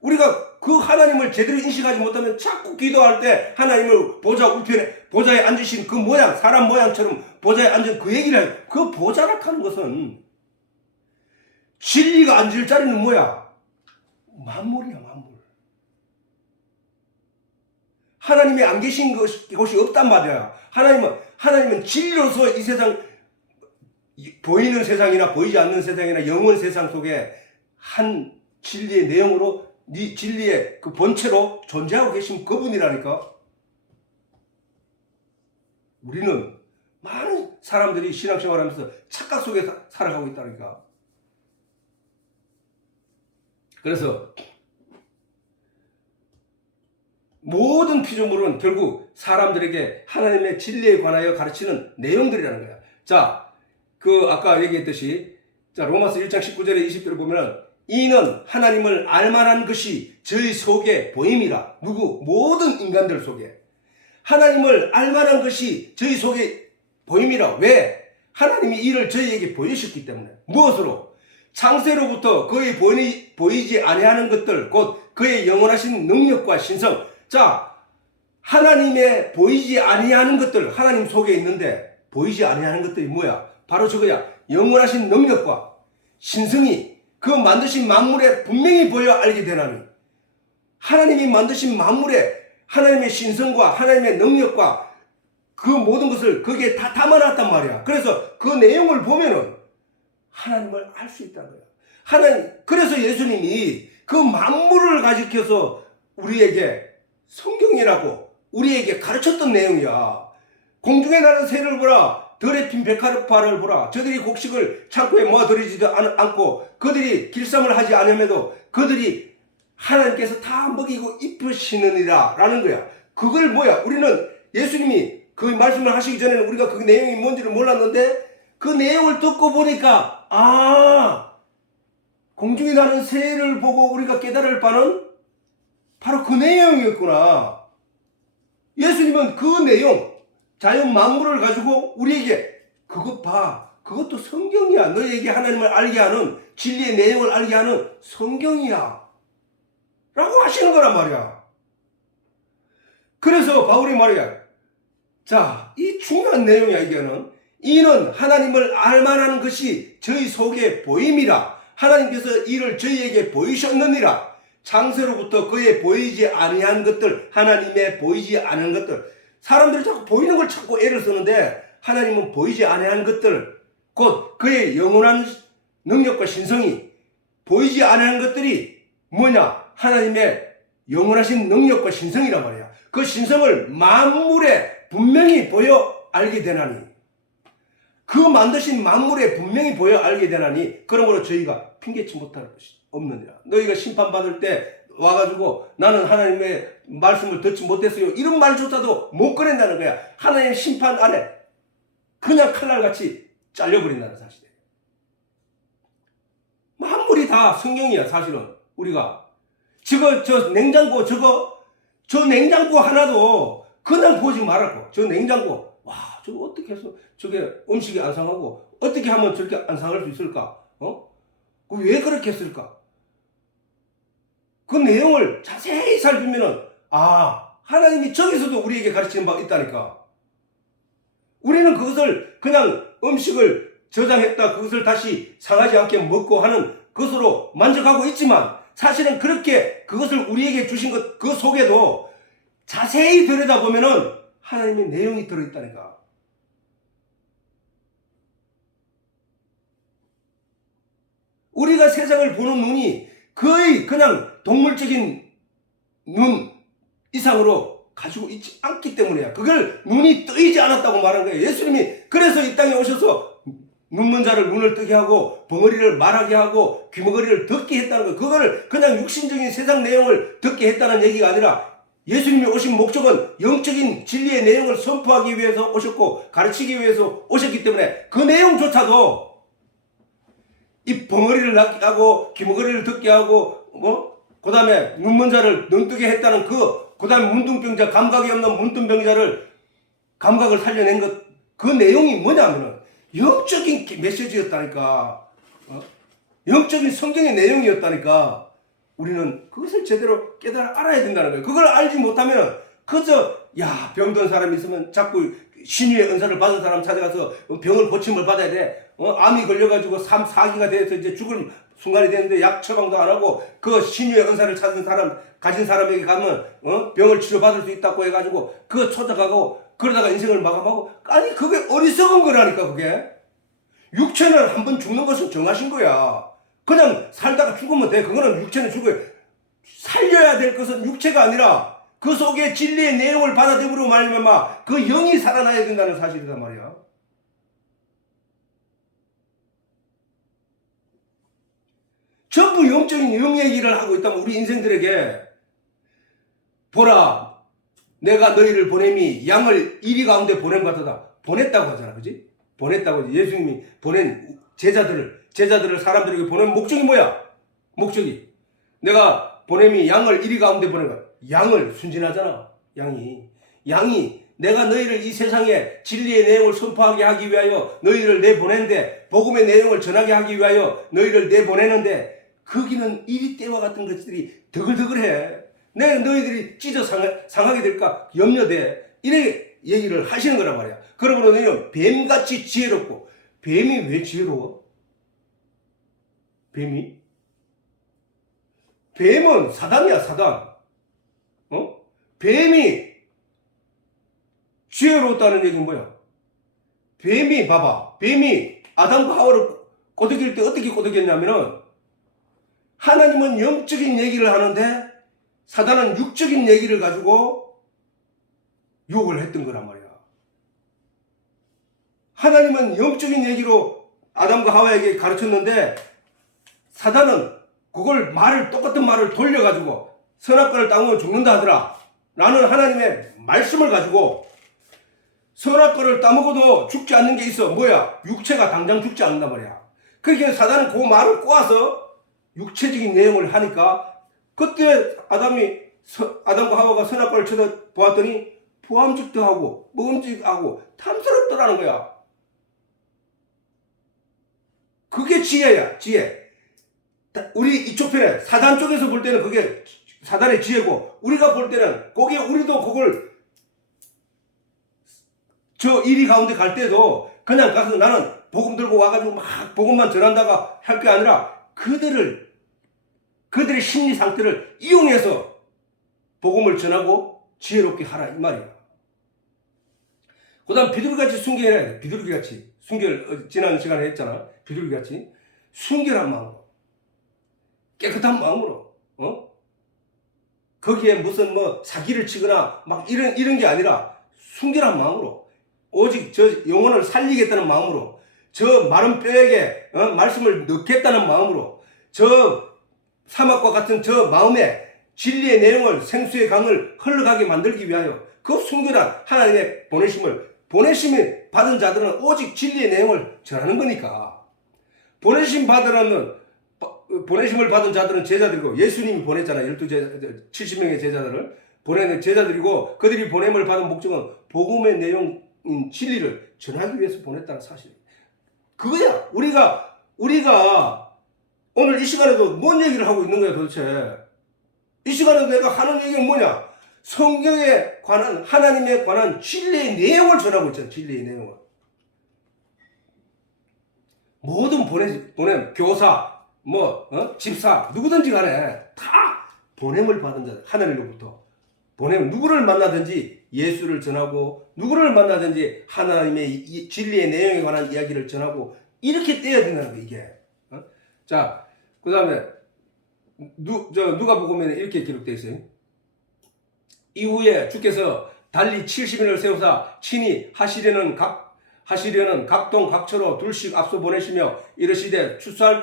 우리가 그 하나님을 제대로 인식하지 못하면 자꾸 기도할 때 하나님을 보좌 우편에, 보좌에 앉으신 그 모양, 사람 모양처럼 보좌에 앉은 그 얘기를 해요. 그 보좌라 하는 것은 진리가 앉을 자리는 뭐야? 만물이야, 만물. 하나님이 안 계신 곳이 없단 말이야. 하나님은 진리로서 이 세상, 보이는 세상이나 보이지 않는 세상이나 영원 세상 속에 한 진리의 내용으로, 진리의 그 본체로 존재하고 계신 그분이라니까. 우리는 많은 사람들이 신앙생활하면서 착각 속에 살아가고 있다니까. 그래서 모든 피조물은 결국 사람들에게 하나님의 진리에 관하여 가르치는 내용들이라는 거야. 자, 아까 얘기했듯이, 로마서 1장 19절에 20절을 보면, 이는 하나님을 알만한 것이 저희 속에 보임이라. 누구? 모든 인간들 속에. 하나님을 알만한 것이 저희 속에 보임이라. 왜? 하나님이 이를 저희에게 보이셨기 때문에. 무엇으로? 창세로부터 그의 보이지 아니하는 것들, 곧 그의 영원하신 능력과 신성. 자, 하나님의 보이지 아니하는 것들, 하나님 속에 있는데 보이지 아니하는 것들이 뭐야? 바로 저거야. 영원하신 능력과 신성이 그 만드신 만물에 분명히 보여 알게 되나니, 하나님이 만드신 만물에 하나님의 신성과 하나님의 능력과 그 모든 것을 거기에 다 담아놨단 말이야. 그래서 그 내용을 보면은 하나님을 알 수 있다는 거야. 하나님, 그래서 예수님이 그 만물을 가지켜서 우리에게 성경이라고 우리에게 가르쳤던 내용이야. 공중에 나는 새를 보라, 들에 핀 백합화를 보라. 저들이 곡식을 창고에 모아들이지도 않고 그들이 길쌈을 하지 않음에도 그들이 하나님께서 다 먹이고 입히시느니라 라는 거야. 그걸 뭐야? 우리는 예수님이 그 말씀을 하시기 전에는 우리가 그 내용이 뭔지를 몰랐는데 그 내용을 듣고 보니까 공중에 나는 새를 보고 우리가 깨달을 바는 바로 그 내용이었구나. 예수님은 그 내용, 자연 만물을 가지고 우리에게 그것 봐, 그것도 성경이야. 너희에게 하나님을 알게 하는, 진리의 내용을 알게 하는 성경이야 라고 하시는 거란 말이야. 그래서 바울이 말이야, 자, 이 중요한 내용이야. 이는 하나님을 알만한 것이 저희 속에 보임이라. 하나님께서 이를 저희에게 보이셨느니라. 창세로부터 그의 보이지 아니한 것들, 하나님의 보이지 않은 것들. 사람들이 자꾸 보이는 걸 찾고 애를 쓰는데 하나님은 보이지 아니한 것들, 곧 그의 영원한 능력과 신성이, 보이지 아니한 것들이 뭐냐? 하나님의 영원하신 능력과 신성이란 말이야. 그 신성을 만물에 분명히 보여 알게 되나니, 그 만드신 만물에 분명히 보여 알게 되나니, 그러므로 저희가 핑계치 못할 것이 없느니라. 너희가 심판받을 때 와가지고 나는 하나님의 말씀을 듣지 못했어요, 이런 말조차도 못 꺼낸다는 거야. 하나님의 심판 안에 그냥 칼날같이 잘려버린다는 사실이에요. 만물이 다 성경이야. 사실은 우리가 저 냉장고, 저 냉장고 하나도 그냥 보지 말라고. 저 냉장고, 와, 저거 어떻게 해서 저게 음식이 안 상하고 어떻게 하면 저렇게 안 상할 수 있을까? 왜 그렇게 했을까? 그 내용을 자세히 살피면은 하나님이 저기서도 우리에게 가르치는 바가 있다니까. 우리는 그것을 그냥 음식을 저장했다 그것을 다시 상하지 않게 먹고 하는 것으로 만족하고 있지만, 사실은 그렇게 그것을 우리에게 주신 것 그 속에도 자세히 들여다보면은 하나님의 내용이 들어있다니까. 우리가 세상을 보는 눈이 거의 그냥 동물적인 눈 이상으로 가지고 있지 않기 때문이야. 그걸 눈이 뜨이지 않았다고 말한 거예요. 예수님이 그래서 이 땅에 오셔서 눈먼 자를 눈을 뜨게 하고 벙어리를 말하게 하고 귀머거리를 듣게 했다는 거예요. 그걸 그냥 육신적인 세상 내용을 듣게 했다는 얘기가 아니라, 예수님이 오신 목적은 영적인 진리의 내용을 선포하기 위해서 오셨고 가르치기 위해서 오셨기 때문에 그 내용조차도 이 벙어리를 낫게 하고 귀머거리를 듣게 하고 그 다음에 눈먼 자를 눈뜨게 했다는 그 다음에 문둥병자, 감각이 없는 문둥병자를 감각을 살려낸 것, 그 내용이 뭐냐면은 영적인 메시지였다니까. 영적인 성경의 내용이었다니까. 우리는 그것을 제대로 깨달아 알아야 된다는 거예요. 그걸 알지 못하면 그저 병든 사람이 있으면 자꾸 신유의 은사를 받은 사람 찾아가서 병을 고침을 받아야 돼. 암이 걸려가지고 3, 4기가 돼서 이제 죽을 순간이 되는데 약 처방도 안 하고 그 신유의 은사를 찾은 사람, 가진 사람에게 가면 병을 치료받을 수 있다고 해가지고 그거 찾아가고 그러다가 인생을 마감하고, 아니 그게 어리석은 거라니까. 그게 육체는 한번 죽는 것은 정하신 거야. 그냥 살다가 죽으면 돼. 그거는 육체는 죽어요. 살려야 될 것은 육체가 아니라 그 속에 진리의 내용을 받아들이고 말미암아 그 영이 살아나야 된다는 사실이란 말이야. 전부 영적인 영 얘기를 하고 있다면 우리 인생들에게, 보라 내가 너희를 보냄이 양을 이리 가운데 보낸 것 같다. 보냈다고 하잖아. 그지? 보냈다고. 예수님이 보낸 제자들을 사람들에게 보낸 목적이 뭐야? 목적이 내가 보냄이 양을 이리 가운데 보낸 거야. 양을 순진하잖아. 양이 내가 너희를 이 세상에 진리의 내용을 선포하게 하기 위하여 너희를 내보낸데, 복음의 내용을 전하게 하기 위하여 너희를 내보내는데 거기는 이리 때와 같은 것들이 더글더글해. 내가 너희들이 찢어 상하게 될까 염려돼. 이래 얘기를 하시는 거란 말이야. 그러므로 너희는 뱀같이 지혜롭고. 뱀이 왜 지혜로워? 뱀이? 뱀은 사단이야, 사단. 뱀이 지혜로웠다는 얘기는 뭐야? 뱀이 봐봐. 뱀이 아담과 하와를 꼬드길 때 어떻게 꼬드겼냐면은 하나님은 영적인 얘기를 하는데 사단은 육적인 얘기를 가지고 욕을 했던 거란 말이야. 하나님은 영적인 얘기로 아담과 하와에게 가르쳤는데 사단은 그걸 똑같은 말을 돌려가지고 선악과를 따먹으면 죽는다 하더라 라는 하나님의 말씀을 가지고 선악과를 따먹어도 죽지 않는 게 있어. 뭐야? 육체가 당장 죽지 않는단 말이야. 그러니까 사단은 그 말을 꼬아서 육체적인 내용을 하니까 그때 아담과 하와가 선악과를 쳐다보았더니 보암직도 하고 먹음직하고 탐스럽더라는 거야. 그게 지혜야, 지혜. 우리 이쪽 편에 사단 쪽에서 볼 때는 그게 사단의 지혜고, 우리가 볼 때는 우리도 그걸 저 이리 가운데 갈 때도 그냥 가서 나는 복음 들고 와가지고 막 복음만 전한다가 할 게 아니라 그들의 심리 상태를 이용해서 복음을 전하고 지혜롭게 하라 이 말이야. 그 다음 비둘기같이 순결해야 돼. 비둘기같이 순결, 지난 시간에 했잖아. 비둘기같이 순결한 마음으로, 깨끗한 마음으로, 거기에 무슨 사기를 치거나 막 이런 게 아니라 순결한 마음으로, 오직 저 영혼을 살리겠다는 마음으로, 저 마른 뼈에게 말씀을 넣겠다는 마음으로, 저 사막과 같은 저 마음에 진리의 내용을, 생수의 강을 흘러가게 만들기 위하여 그 순결한 하나님의 보내심을 받은 자들은 오직 진리의 내용을 전하는 거니까. 보내심을 받은 자들은 제자들이고, 예수님이 보냈잖아요. 70명의 제자들을 보내는 제자들이고, 그들이 보냄을 받은 목적은 복음의 내용인 진리를 전하기 위해서 보냈다는 사실이에요. 그거야. 우리가 오늘 이 시간에도 뭔 얘기를 하고 있는 거야 도대체. 이 시간에도 내가 하는 얘기는 뭐냐? 성경에 관한, 하나님에 관한 진리의 내용을 전하고 있잖아. 진리의 내용을. 모든 보냄, 교사, 집사, 누구든지 간에 다 보냄을 받은 자, 하나님으로부터. 누구를 만나든지 예수를 전하고, 누구를 만나든지 하나님의 진리의 내용에 관한 이야기를 전하고, 이렇게 떼야 된다는 거, 이게. 자, 그 다음에, 누가복음에 이렇게 기록되어 있어요. 이후에 주께서 달리 70인을 세우사 친히 하시려는 각동 각처로 둘씩 앞서 보내시며 이르시되 추수할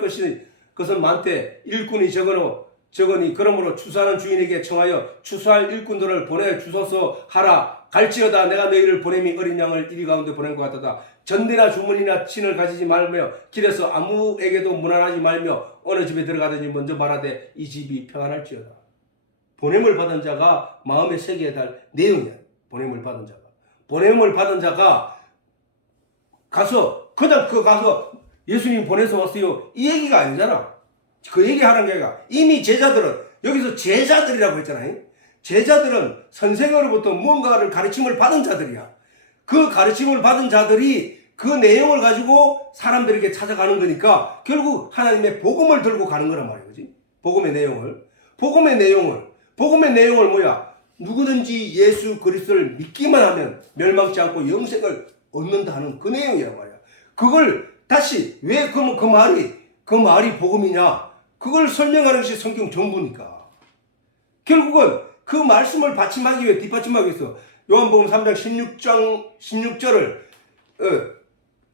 것은 많되 일꾼이 적으니 그러므로 추수하는 주인에게 청하여 추수할 일꾼들을 보내주소서 하라. 갈지어다 내가 너희를 보냄이 어린 양을 이리 가운데 보낸 것 같다. 전대나 주문이나 친을 가지지 말며 길에서 아무에게도 무난하지 말며 어느 집에 들어가든지 먼저 말하되 이 집이 평안할지어다. 보냄을 받은 자가 마음에 새겨야 할 내용이야. 보냄을 받은 자가 가서 그냥 가서 예수님 보내서 왔어요 이 얘기가 아니잖아. 그 얘기하는 게 아니라 이미 제자들은, 여기서 제자들이라고 했잖아요. 제자들은 선생으로부터 무언가를 가르침을 받은 자들이야. 그 가르침을 받은 자들이 그 내용을 가지고 사람들에게 찾아가는 거니까 결국 하나님의 복음을 들고 가는 거란 말이야. 그지? 복음의 내용을 뭐야? 누구든지 예수 그리스도를 믿기만 하면 멸망치 않고 영생을 얻는다는 그 내용이란 말이야. 그걸 다시 왜 그 말이 복음이냐? 그걸 설명하는 것이 성경 전부니까. 결국은 그 말씀을 뒷받침하기 위해서 요한복음 3장 16절을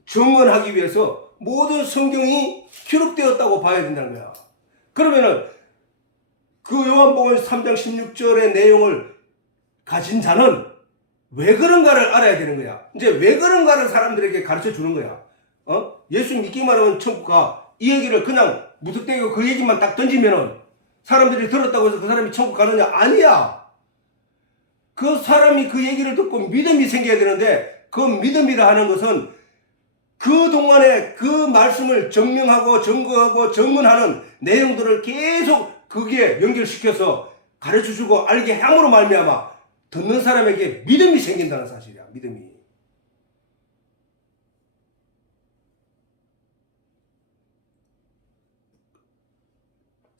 증언하기 위해서 모든 성경이 기록되었다고 봐야 된다는 거야. 그러면은 그 요한복음 3장 16절의 내용을 가진 자는 왜 그런가를 알아야 되는 거야. 이제 왜 그런가를 사람들에게 가르쳐 주는 거야. 예수 믿기만 하면 천국 가. 이 얘기를 그냥 무턱대고 그 얘기만 딱 던지면은 사람들이 들었다고 해서 그 사람이 천국 가느냐? 아니야. 그 사람이 그 얘기를 듣고 믿음이 생겨야 되는데, 그 믿음이라 하는 것은 그 동안에 그 말씀을 증명하고 증거하고 증언하는 내용들을 계속 거기에 연결시켜서 가르쳐주고 알게 함으로 말미암아 듣는 사람에게 믿음이 생긴다는 사실이야. 믿음이.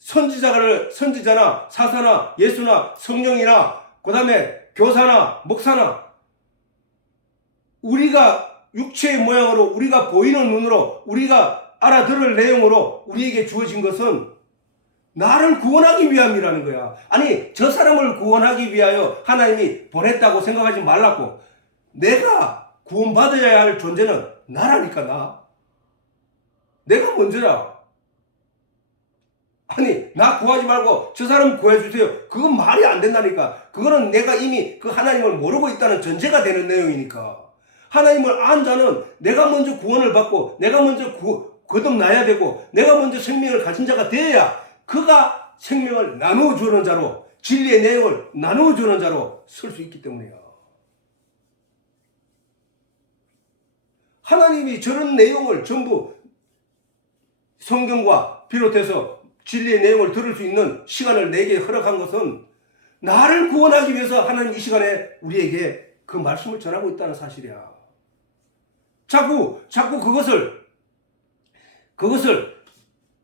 선지자나 사사나 예수나 성령이나 그 다음에 교사나 목사나 우리가 육체의 모양으로 우리가 보이는 눈으로 우리가 알아들을 내용으로 우리에게 주어진 것은 나를 구원하기 위함이라는 거야. 아니 저 사람을 구원하기 위하여 하나님이 보냈다고 생각하지 말라고. 내가 구원받아야 할 존재는 나라니까. 내가 먼저야. 아니 나 구하지 말고 저 사람 구해주세요. 그건 말이 안 된다니까. 그거는 내가 이미 그 하나님을 모르고 있다는 전제가 되는 내용이니까. 하나님을 안 자는 내가 먼저 구원을 받고 내가 먼저 거듭나야 되고 내가 먼저 생명을 가진 자가 되어야 그가 생명을 나누어 주는 자로 진리의 내용을 나누어 주는 자로 설 수 있기 때문이야. 하나님이 저런 내용을 전부 성경과 비롯해서 진리의 내용을 들을 수 있는 시간을 내게 허락한 것은 나를 구원하기 위해서 하나님 이 시간에 우리에게 그 말씀을 전하고 있다는 사실이야. 자꾸 그것을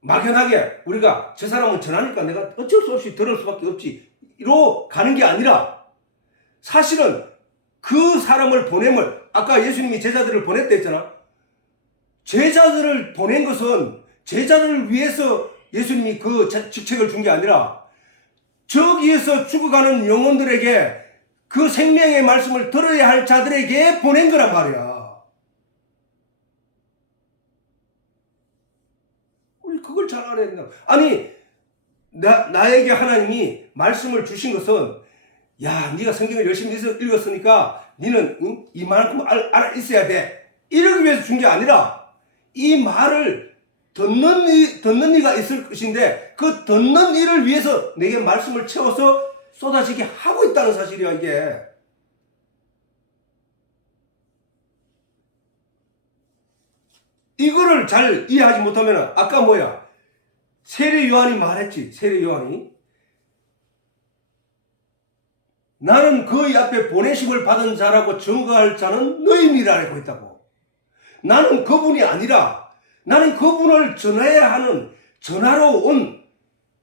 막연하게 우리가 저 사람은 전하니까 내가 어쩔 수 없이 들을 수밖에 없지 이로 가는 게 아니라 사실은 그 사람을 보냄을 아까 예수님이 제자들을 보냈다 했잖아. 제자들을 보낸 것은 제자들을 위해서 예수님이 그 직책을 준 게 아니라 저기에서 죽어가는 영혼들에게 그 생명의 말씀을 들어야 할 자들에게 보낸 거란 말이야. 우리 그걸 잘 알아야 된다. 아니 나에게 하나님이 말씀을 주신 것은 야 네가 성경을 열심히 읽었으니까 너는 이만큼 알아 있어야 돼 이러기 위해서 준 게 아니라 이 말을 듣는 이가 있을 것인데 그 듣는 이를 위해서 내게 말씀을 채워서 쏟아지게 하고 있다는 사실이야. 이게 이거를 잘 이해하지 못하면 아까 뭐야 세례 요한이 말했지. 세례 요한이 나는 그의 앞에 보내심을 받은 자라고 증거할 자는 너희니라고 했다고. 나는 그분이 아니라 나는 그분을 전해야 하는 전하러 온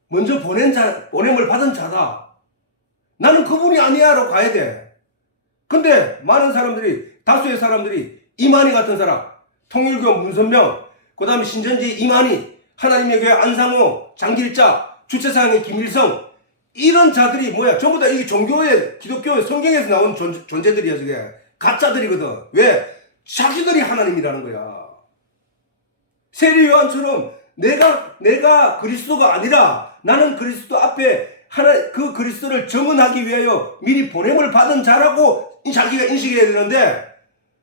먼저 보냄을 받은 자다. 나는 그분이 아니야라고 가야 돼. 근데 많은 사람들이 다수의 사람들이 이만희 같은 사람 통일교 문선명 그 다음에 신천지 이만희 하나님의 교회 안상호 장길자 주최사항의 김일성 이런 자들이 뭐야 전부 다 이 종교의 기독교의 성경에서 나온 존재들이야. 저게 가짜들이거든. 왜? 자기들이 하나님이라는 거야. 세례 요한처럼 내가 그리스도가 아니라 나는 그리스도 앞에 그 그리스도를 증언하기 위하여 미리 보냄을 받은 자라고 자기가 인식해야 되는데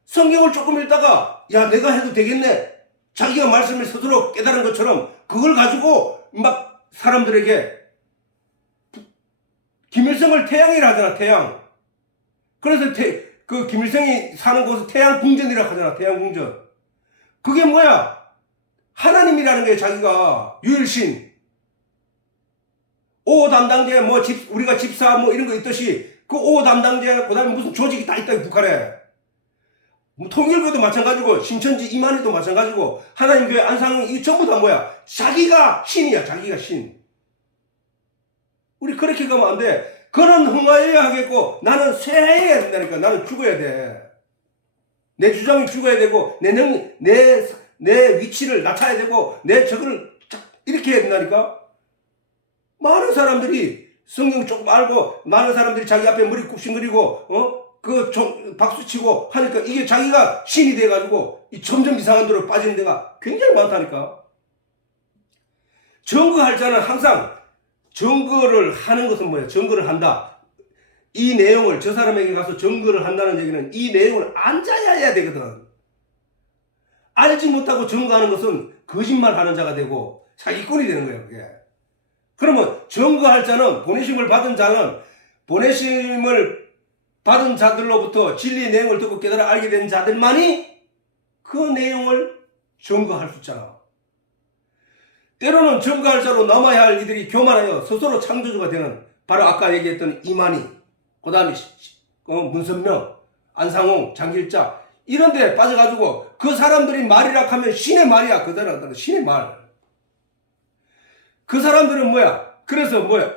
성경을 조금 읽다가 야 내가 해도 되겠네 자기가 말씀을 스스로 깨달은 것처럼 그걸 가지고 막 사람들에게 김일성을 태양이라 하잖아. 태양. 그래서 그 김일성이 사는 곳은 태양궁전이라고 하잖아. 태양궁전. 그게 뭐야? 하나님이라는 게 자기가 유일신 5호 담당제 우리가 집사 이런 거 있듯이 그 5호 담당제 그 다음에 무슨 조직이 다 있다 북한에. 통일교도 마찬가지고 신천지 이만희도 마찬가지고 하나님교회 안상홍 이 전부 다 뭐야? 자기가 신이야. 자기가 신. 우리 그렇게 가면 안 돼. 그는 흥하여야 하겠고 나는 쇠해야 된다니까. 나는 죽어야 돼. 내 주장이 죽어야 되고 내 위치를 낮춰야 되고 내 저거를 이렇게 해야 된다니까. 많은 사람들이 성경 조금 알고 많은 사람들이 자기 앞에 머리 굽신거리고 박수치고 하니까 이게 자기가 신이 돼가지고 점점 이상한 데로 빠지는 데가 굉장히 많다니까. 증거할 자는 항상 증거를 하는 것은 뭐야? 증거를 한다. 이 내용을 저 사람에게 가서 증거를 한다는 얘기는 이 내용을 앉아야 해야 되거든. 알지 못하고 증거하는 것은 거짓말하는 자가 되고 사기꾼이 되는 거예요. 그게. 그러면 증거할 자는 보내심을 받은 자는 보내심을 받은 자들로부터 진리의 내용을 듣고 깨달아 알게 된 자들만이 그 내용을 증거할 수 있잖아. 때로는 증거할 자로 남아야 할 이들이 교만하여 스스로 창조주가 되는 바로 아까 얘기했던 이만희, 그 다음에 문선명, 안상홍, 장길자 이런 데 빠져가지고 그 사람들이 말이라 하면 신의 말이야. 그대로 신의 말. 그 사람들은 뭐야? 그래서 뭐야?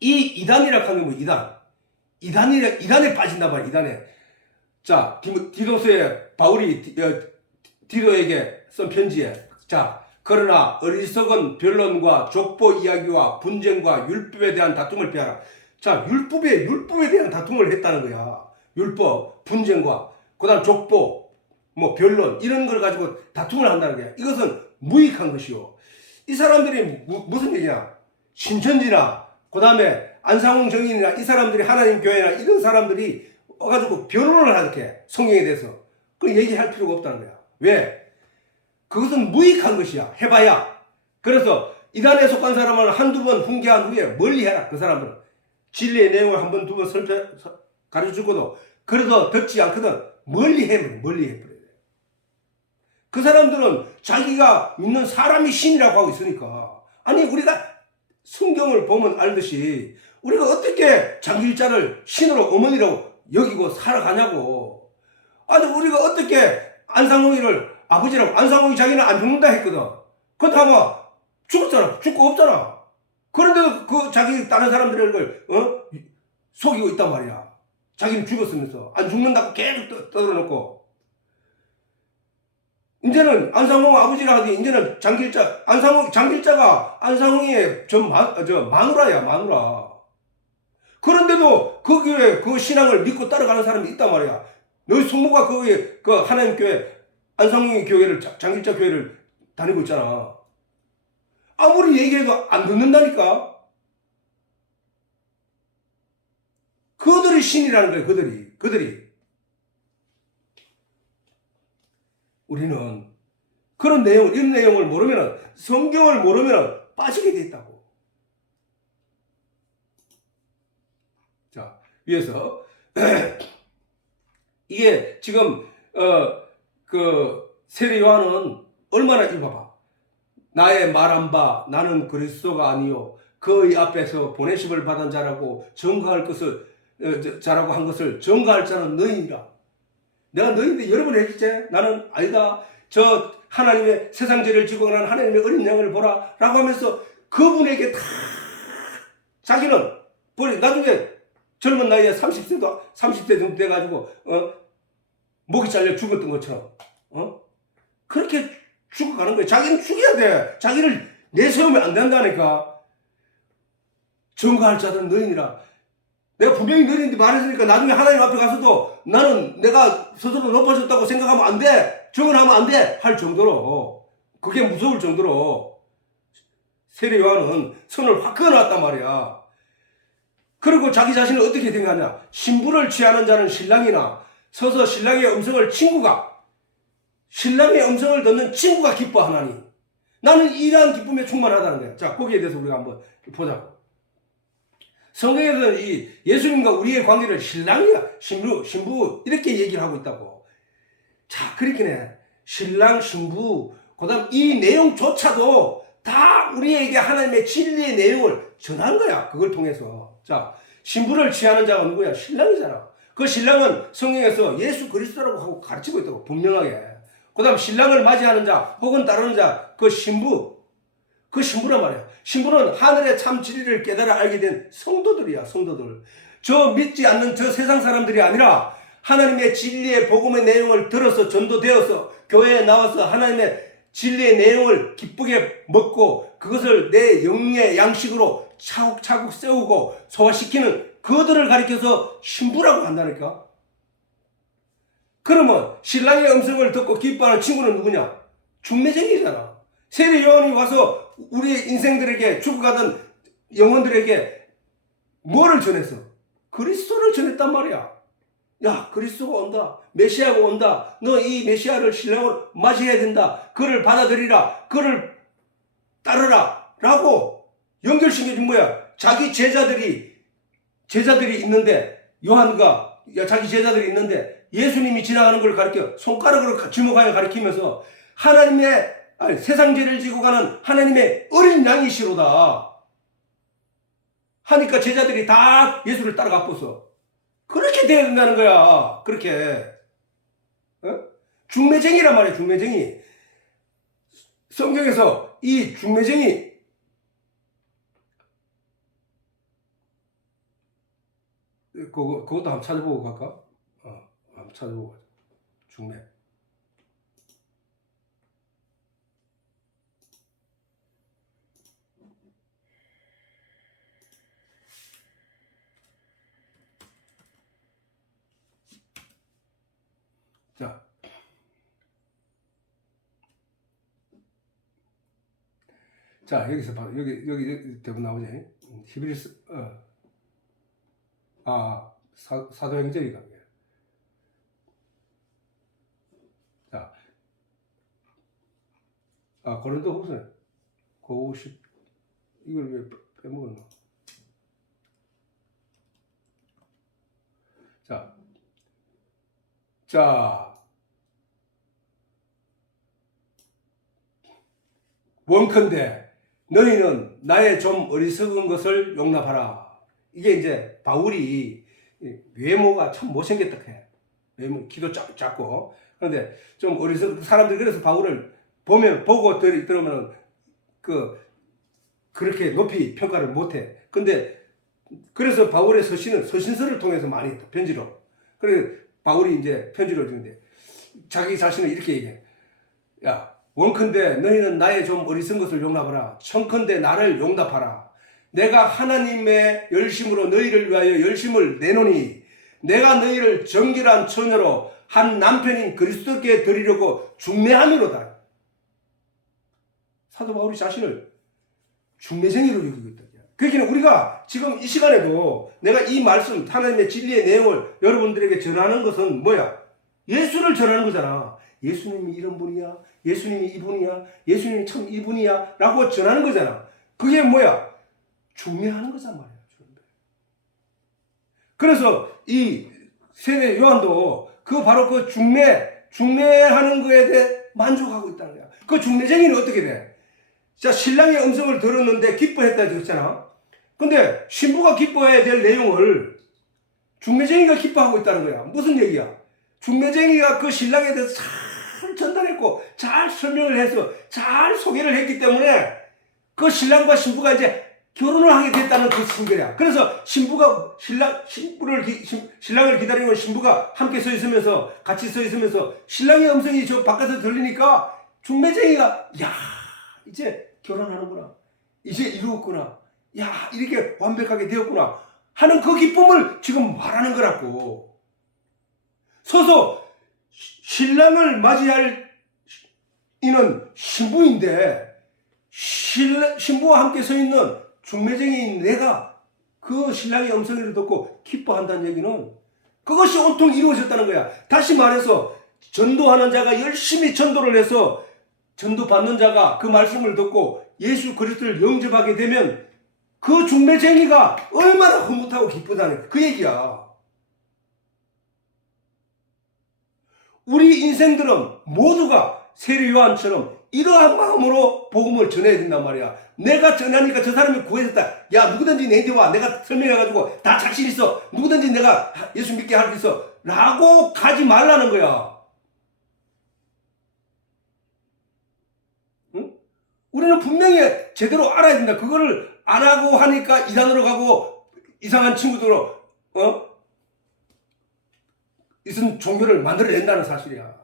이 이단이라 하는 게 뭐 이단에 빠진다 말이야. 이단에. 자, 디도서에 바울이 디도에게 쓴 편지에, 자, 그러나 어리석은 변론과 족보 이야기와 분쟁과 율법에 대한 다툼을 피하라. 자, 율법에 대한 다툼을 했다는 거야. 율법, 분쟁과 그다음 족보, 뭐 변론 이런 걸 가지고 다툼을 한다는 거야. 이것은 무익한 것이요. 이 사람들이 무슨 얘기야? 신천지나 그다음에 안상홍 정인이나 이 사람들이 하나님 교회나 이런 사람들이 와가지고 변론을 하게 성경에 대해서 그 얘기할 필요가 없다는 거야. 왜? 그것은 무익한 것이야. 해봐야. 그래서 이단에 속한 사람을 한두 번 훈계한 후에 멀리해라. 그 사람들은 진리의 내용을 한 번 두 번 가르쳐주고도 그래도 듣지 않거든 멀리해버려. 그 사람들은 자기가 믿는 사람이 신이라고 하고 있으니까. 아니 우리가 성경을 보면 알듯이 우리가 어떻게 장길자를 신으로 어머니라고 여기고 살아가냐고. 아니 우리가 어떻게 안상홍이를 아버지라고. 안상홍이 자기는 안 죽는다 했거든. 그런데 아마 죽었잖아. 죽고 없잖아. 그런데도 그 자기 다른 사람들을 속이고 있단 말이야. 자기는 죽었으면서 안 죽는다고 계속 떠들어놓고. 이제는 안상홍 아버지라 하더니 이제는 장길자가 안상홍의 마누라야, 마누라. 그런데도 그 교회 그 신앙을 믿고 따라가는 사람이 있단 말이야. 너희 숙모가 그 하나님 교회 안상홍의 교회를 장길자 교회를 다니고 있잖아. 아무리 얘기해도 안 듣는다니까. 그들이 신이라는 거야. 그들이. 우리는 그런 내용, 이런 내용을 모르면, 성경을 모르면 빠지게 돼 있다고. 자, 위에서 이게 지금 세례 요한은 얼마나 읽어봐. 나의 말한 바 나는 그리스도가 아니요 그의 앞에서 보내심을 받은 자라고 증거할 것을 자라고 한 것을 증거할 자는 너희니라. 내가 너희인데 여러 번 했지? 나는 아니다. 저 하나님의 세상 죄를 지고 가는 하나님의 어린 양을 보라 라고 하면서 그분에게 다 자기는 나중에 젊은 나이에 30대 정도 돼가지고 목이 잘려 죽었던 것처럼 그렇게 죽어가는 거야. 자기는 죽여야 돼. 자기를 내세우면 안 된다니까. 증거할 자들은 너희니라. 내가 분명히 너희한테 말했으니까 나중에 하나님 앞에 가서도 나는 내가 스스로 높아졌다고 생각하면 안 돼. 증언하면 안 돼. 할 정도로. 그게 무서울 정도로 세례 요한은 선을 확 그어놨단 말이야. 그리고 자기 자신을 어떻게 생각하냐. 신부를 취하는 자는 신랑이나 서서 신랑의 음성을 듣는 친구가 기뻐하나니 나는 이러한 기쁨에 충만하다는 거야. 자, 거기에 대해서 우리가 한번 보자고. 성경에서는 이 예수님과 우리의 관계를 신랑이야, 신부 이렇게 얘기를 하고 있다고. 자, 그렇긴 해. 신랑, 신부, 그 다음 이 내용조차도 다 우리에게 하나님의 진리의 내용을 전한 거야. 그걸 통해서. 자, 신부를 취하는 자가 누구야? 신랑이잖아. 그 신랑은 성경에서 예수 그리스도라고 하고 가르치고 있다고, 분명하게. 그 다음 신랑을 맞이하는 자 혹은 따르는 자, 그 신부란 말이야. 신부는 하늘의 참 진리를 깨달아 알게 된 성도들이야. 성도들. 저 믿지 않는 저 세상 사람들이 아니라 하나님의 진리의 복음의 내용을 들어서 전도되어서 교회에 나와서 하나님의 진리의 내용을 기쁘게 먹고 그것을 내 영의 양식으로 차곡차곡 세우고 소화시키는 그들을 가리켜서 신부라고 한다니까. 그러면 신랑의 음성을 듣고 기뻐하는 친구는 누구냐? 중매쟁이잖아. 세례 요한이 와서 우리의 인생들에게 죽어가던 영혼들에게 뭐를 전했어? 그리스도를 전했단 말이야. 야, 그리스도가 온다. 메시아가 온다. 너 이 메시아를 신랑으로 맞이해야 된다. 그를 받아들이라. 그를 따르라. 라고 연결시켜준 뭐야? 자기 제자들이 있는데 자기 제자들이 있는데 예수님이 지나가는 걸 가리켜 손가락으로 주목하여 가리키면서 세상 죄를 지고 가는 하나님의 어린 양이시로다 하니까 제자들이 다 예수를 따라가고서 그렇게 돼야 된다는 거야. 그렇게. 중매쟁이란 말이야. 중매쟁이. 성경에서 이 중매쟁이 그것도 한번 찾아보고 갈까? 한번 찾아보고 가자. 중매. 자, 자 여기서 봐. 여기 대본 나오지? 히브리서 사도행전이다. 자, 고린도후서 50 이걸 왜 빼먹었나? 자, 원컨대 너희는 나의 좀 어리석은 것을 용납하라. 이게 이제 바울이 외모가 참 못생겼다 해. 외모 키도 작고. 그런데 좀 어리석은 사람들이 그래서 바울을 보고 들으면 그렇게 높이 평가를 못해. 근데 그래서 바울의 서신서를 통해서 많이 했다. 편지로. 그래 바울이 이제 편지를 주는데 자기 자신을 이렇게 얘기해. 야, 원컨대 너희는 나의 좀 어리석은 것을 용납하라. 청컨대 나를 용납하라. 내가 하나님의 열심으로 너희를 위하여 열심을 내노니 내가 너희를 정결한 처녀로 한 남편인 그리스도께 드리려고 중매함이로다. 사도 바울이 자신을 중매쟁이로 여기고 있다. 그러니까 우리가 지금 이 시간에도 내가 이 말씀 하나님의 진리의 내용을 여러분들에게 전하는 것은 뭐야? 예수를 전하는 거잖아. 예수님이 이런 분이야. 예수님이 이분이야. 예수님이 참 이분이야. 라고 전하는 거잖아. 그게 뭐야? 중매하는 거란 말이야. 그래서 이 세례 요한도 바로 그 중매하는 거에 대해 만족하고 있다는 거야. 그 중매쟁이는 어떻게 돼? 자, 신랑의 음성을 들었는데 기뻐했다 그랬잖아. 근데 신부가 기뻐해야 될 내용을 중매쟁이가 기뻐하고 있다는 거야. 무슨 얘기야? 중매쟁이가 그 신랑에 대해서 잘 전달했고 잘 설명을 해서 잘 소개를 했기 때문에 그 신랑과 신부가 이제 결혼을 하게 됐다는 그 증거야. 그래서 신랑을 기다리고 신부가 함께 서 있으면서 같이 서 있으면서 신랑의 음성이 저 바깥에서 들리니까 중매쟁이가 야, 이제 결혼하는구나. 이제 이루었구나. 야, 이렇게 완벽하게 되었구나 하는 그 기쁨을 지금 말하는 거라고. 서서 신랑을 맞이할 이는 신부인데 신부와 함께 서 있는 중매쟁이인 내가 그 신랑의 음성을 듣고 기뻐한다는 얘기는 그것이 온통 이루어졌다는 거야. 다시 말해서 전도하는 자가 열심히 전도를 해서 전도받는 자가 그 말씀을 듣고 예수 그리스도를 영접하게 되면 그 중매쟁이가 얼마나 흐뭇하고 기쁘다는 그 얘기야. 우리 인생들은 모두가 세례 요한처럼 이러한 마음으로 복음을 전해야 된단 말이야. 내가 전하니까 저 사람이 구해졌다. 야, 누구든지 내한테 와. 내가 설명해가지고 다 자신 있어. 누구든지 내가 예수 믿게 할 수 있어. 라고 가지 말라는 거야. 응? 우리는 분명히 제대로 알아야 된다. 그거를 안 하고 하니까 이단으로 가고 이상한 친구들로 이런 종교를 만들어낸다는 사실이야.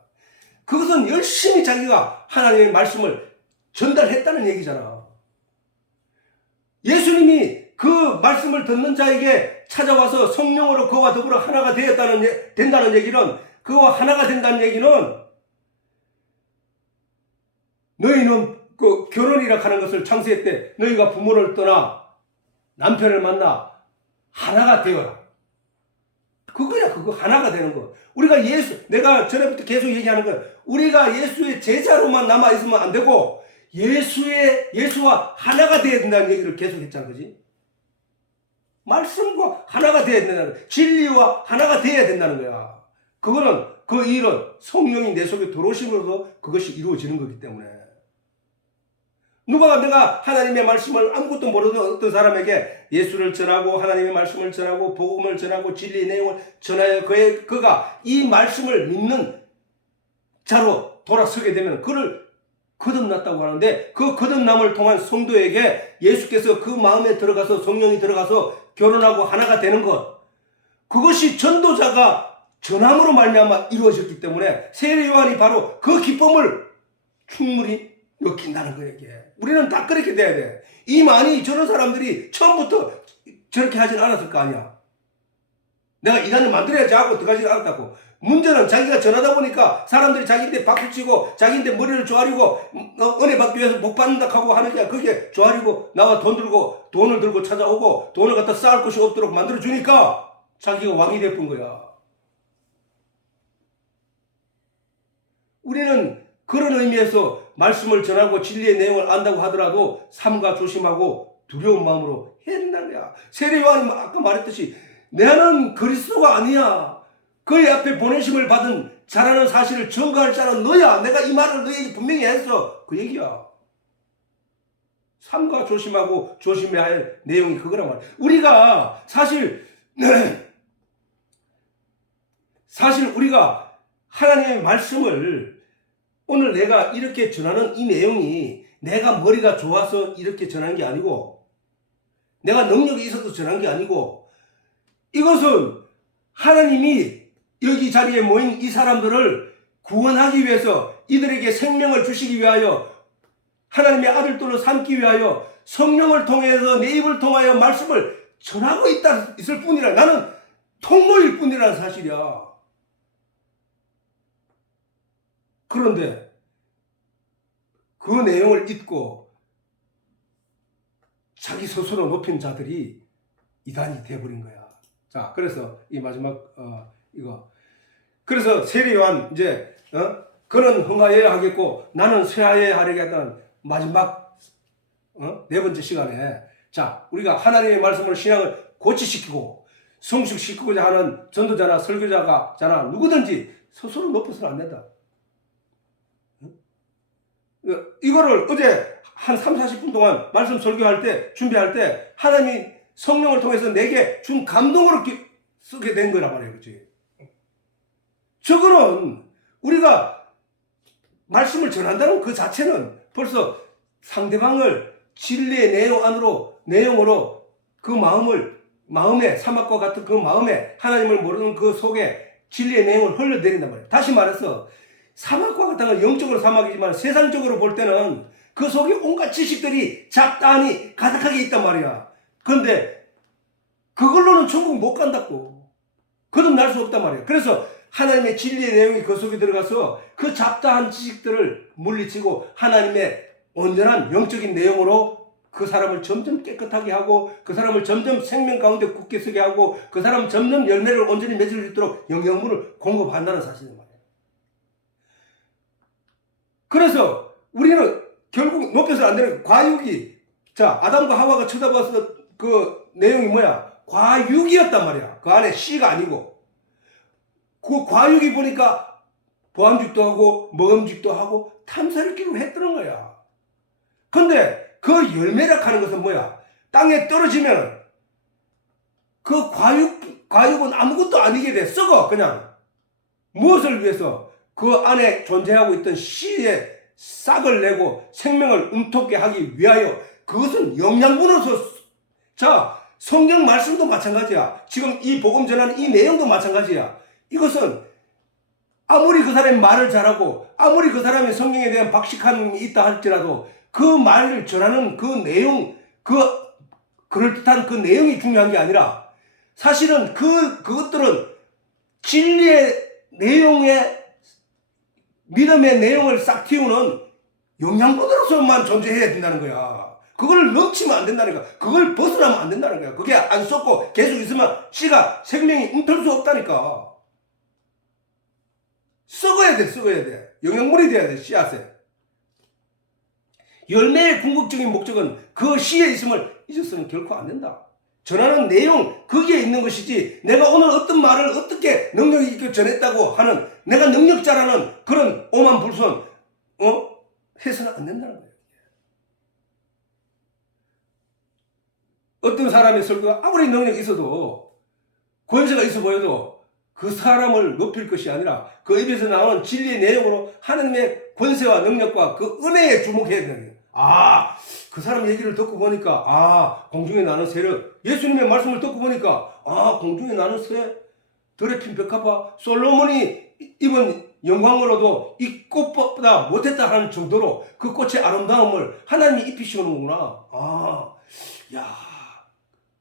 그것은 열심히 자기가 하나님의 말씀을 전달했다는 얘기잖아. 예수님이 그 말씀을 듣는 자에게 찾아와서 성령으로 그와 더불어 하나가 된다는 얘기는, 그와 하나가 된다는 얘기는 너희는 그 결혼이라 하는 것을 창세기 때 너희가 부모를 떠나 남편을 만나 하나가 되어라. 그거야. 그거 하나가 되는 거. 우리가 내가 전에부터 계속 얘기하는 거야. 우리가 예수의 제자로만 남아있으면 안 되고 예수와 하나가 되어야 된다는 얘기를 계속 했잖아. 그지? 말씀과 하나가 되어야 된다는 거야. 진리와 하나가 되어야 된다는 거야. 그 일은 성령이 내 속에 들어오심으로써 그것이 이루어지는 거기 때문에. 내가 하나님의 말씀을 아무것도 모르는 어떤 사람에게 예수를 전하고 하나님의 말씀을 전하고 복음을 전하고 진리의 내용을 전하여 그가 이 말씀을 믿는 자로 돌아서게 되면 그를 거듭났다고 하는데 그 거듭남을 통한 성도에게 예수께서 그 마음에 들어가서 성령이 들어가서 결혼하고 하나가 되는 것, 그것이 전도자가 전함으로 말미암아 이루어졌기 때문에 세례 요한이 바로 그 기쁨을 충분히 느낀다는 거예요. 이게. 우리는 다 그렇게 돼야 돼. 이 많이 저런 사람들이 처음부터 저렇게 하진 않았을 거 아니야. 내가 이단을 만들어야지 하고 들어가지 않았다고. 문제는 자기가 전하다 보니까 사람들이 자기한테 박수치고 자기한테 머리를 조아리고 은혜 받기 위해서 복 받는다 하고 하는 게 그게 조아리고 나와 돈을 들고 찾아오고 돈을 갖다 쌓을 것이 없도록 만들어주니까 자기가 왕이 돼본 거야. 우리는 그런 의미에서 말씀을 전하고 진리의 내용을 안다고 하더라도 삼가 조심하고 두려운 마음으로 해야 된다는 거야. 세례 요한이 아까 말했듯이 나는 그리스도가 아니야. 그의 앞에 보내심을 받은 자라는 사실을 증거할 자는 너야. 내가 이 말을 너에게 분명히 했어. 그 얘기야. 삼가 조심하고 조심해야 할 내용이 그거란 말이야. 우리가 사실 우리가 하나님의 말씀을 오늘 내가 이렇게 전하는 이 내용이 내가 머리가 좋아서 이렇게 전한 게 아니고 내가 능력이 있어서 전한 게 아니고 이것은 하나님이 여기 자리에 모인 이 사람들을 구원하기 위해서 이들에게 생명을 주시기 위하여 하나님의 아들들로 삼기 위하여 성령을 통해서 내 입을 통하여 말씀을 전하고 있을 뿐이라. 나는 통로일 뿐이라는 사실이야. 그런데 그 내용을 잊고 자기 스스로 높인 자들이 이단이 되어버린 거야. 자, 그래서 이 마지막 이거. 그래서 세례 요한 이제 그는 흥하여야 하겠고 나는 쇠하여야 하려겠다는 마지막 네 번째 시간에 자, 우리가 하나님의 말씀을 신앙을 고치시키고 성숙시키고자 하는 전도자나 설교자가 누구든지 스스로 높여서는 안 된다. 이거를 어제 한 30-40분 동안 말씀 설교할 때 준비할 때 하나님이 성령을 통해서 내게 준 감동으로 쓰게 된 거란 말이에요. 그렇지? 저거는 우리가 말씀을 전한다는 그 자체는 벌써 상대방을 진리의 내용으로 그 마음에 사막과 같은 그 마음에 하나님을 모르는 그 속에 진리의 내용을 흘려내린단 말이에요. 다시 말해서 사막과 같은 건 영적으로 사막이지만 세상적으로 볼 때는 그 속에 온갖 지식들이 잡다하니 가득하게 있단 말이야. 그런데 그걸로는 천국 못 간다고. 거듭날 수 없단 말이야. 그래서 하나님의 진리의 내용이 그 속에 들어가서 그 잡다한 지식들을 물리치고 하나님의 온전한 영적인 내용으로 그 사람을 점점 깨끗하게 하고 그 사람을 점점 생명 가운데 굳게 서게 하고 그 사람은 점점 열매를 온전히 맺을 수 있도록 영양분을 공급한다는 사실이란 말이에요. 그래서 우리는 결국 높여서 안 되는 과육이, 자, 아담과 하와가 쳐다봤을 그 내용이 뭐야? 과육이었단 말이야. 그 안에 씨가 아니고. 그 과육이 보니까 보암직도 하고 먹음직도 하고 탐스럽기로 했던 거야. 근데 그 열매라 하는 것은 뭐야? 땅에 떨어지면 그 과육은 아무것도 아니게 돼. 썩어, 그냥. 무엇을 위해서? 그 안에 존재하고 있던 씨의 싹을 내고 생명을 움텁게 하기 위하여 그것은 영양분으로서. 자, 성경 말씀도 마찬가지야. 지금 이 복음 전하는 이 내용도 마찬가지야. 이것은 아무리 그 사람이 말을 잘하고 아무리 그 사람이 성경에 대한 박식함이 있다 할지라도 그 말을 전하는 그 내용, 그럴듯한 그 내용이 중요한 게 아니라 사실은 그것들은 진리의 내용의 믿음의 내용을 싹 틔우는 영양분으로서만 존재해야 된다는 거야. 그걸 넘치면 안 된다는 거야. 그걸 벗어나면 안 된다는 거야. 그게 안 썩고 계속 있으면 씨가 생명이 움틀 수 없다니까. 썩어야 돼. 영양분이 돼야 돼, 씨앗에. 열매의 궁극적인 목적은 그 씨에 있음을 잊어서는 결코 안 된다. 전하는 내용, 거기에 있는 것이지 내가 오늘 어떤 말을 어떻게 능력 있게 전했다고 하는 내가 능력자라는 그런 오만불손 해서는 안 된다는 거예요. 어떤 사람의 설교가 아무리 능력이 있어도 권세가 있어 보여도 그 사람을 높일 것이 아니라 그 입에서 나오는 진리의 내용으로 하나님의 권세와 능력과 그 은혜에 주목해야 되는 거예요. 아, 그 사람 얘기를 듣고 보니까 아, 공중에 나는 새를, 예수님의 말씀을 듣고 보니까 아, 공중에 나는 새, 들에 핀 벽화봐, 솔로몬이 입은 영광으로도 이 꽃보다 못했다 하는 정도로 그 꽃의 아름다움을 하나님이 입히시는구나. 아, 야,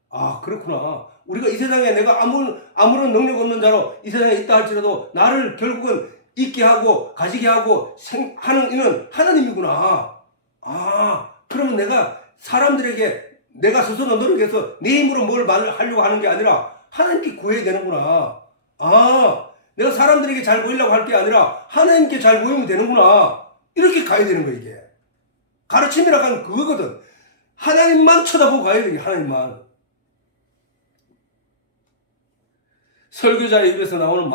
아, 그렇구나. 우리가 이 세상에 내가 아무런 능력 없는 자로 이 세상에 있다 할지라도 나를 결국은 있게 하고 가지게 하고 하는 이는 하나님이구나. 아, 그러면 내가 사람들에게 내가 스스로 노력해서 내 힘으로 뭘 하려고 하는 게 아니라 하나님께 구해야 되는구나. 아, 내가 사람들에게 잘 보이려고 할 게 아니라 하나님께 잘 보이면 되는구나. 이렇게 가야 되는 거야, 이게. 가르침이라고 하는 그거거든. 하나님만 쳐다보고 가야 돼, 하나님만. 설교자의 입에서 나오는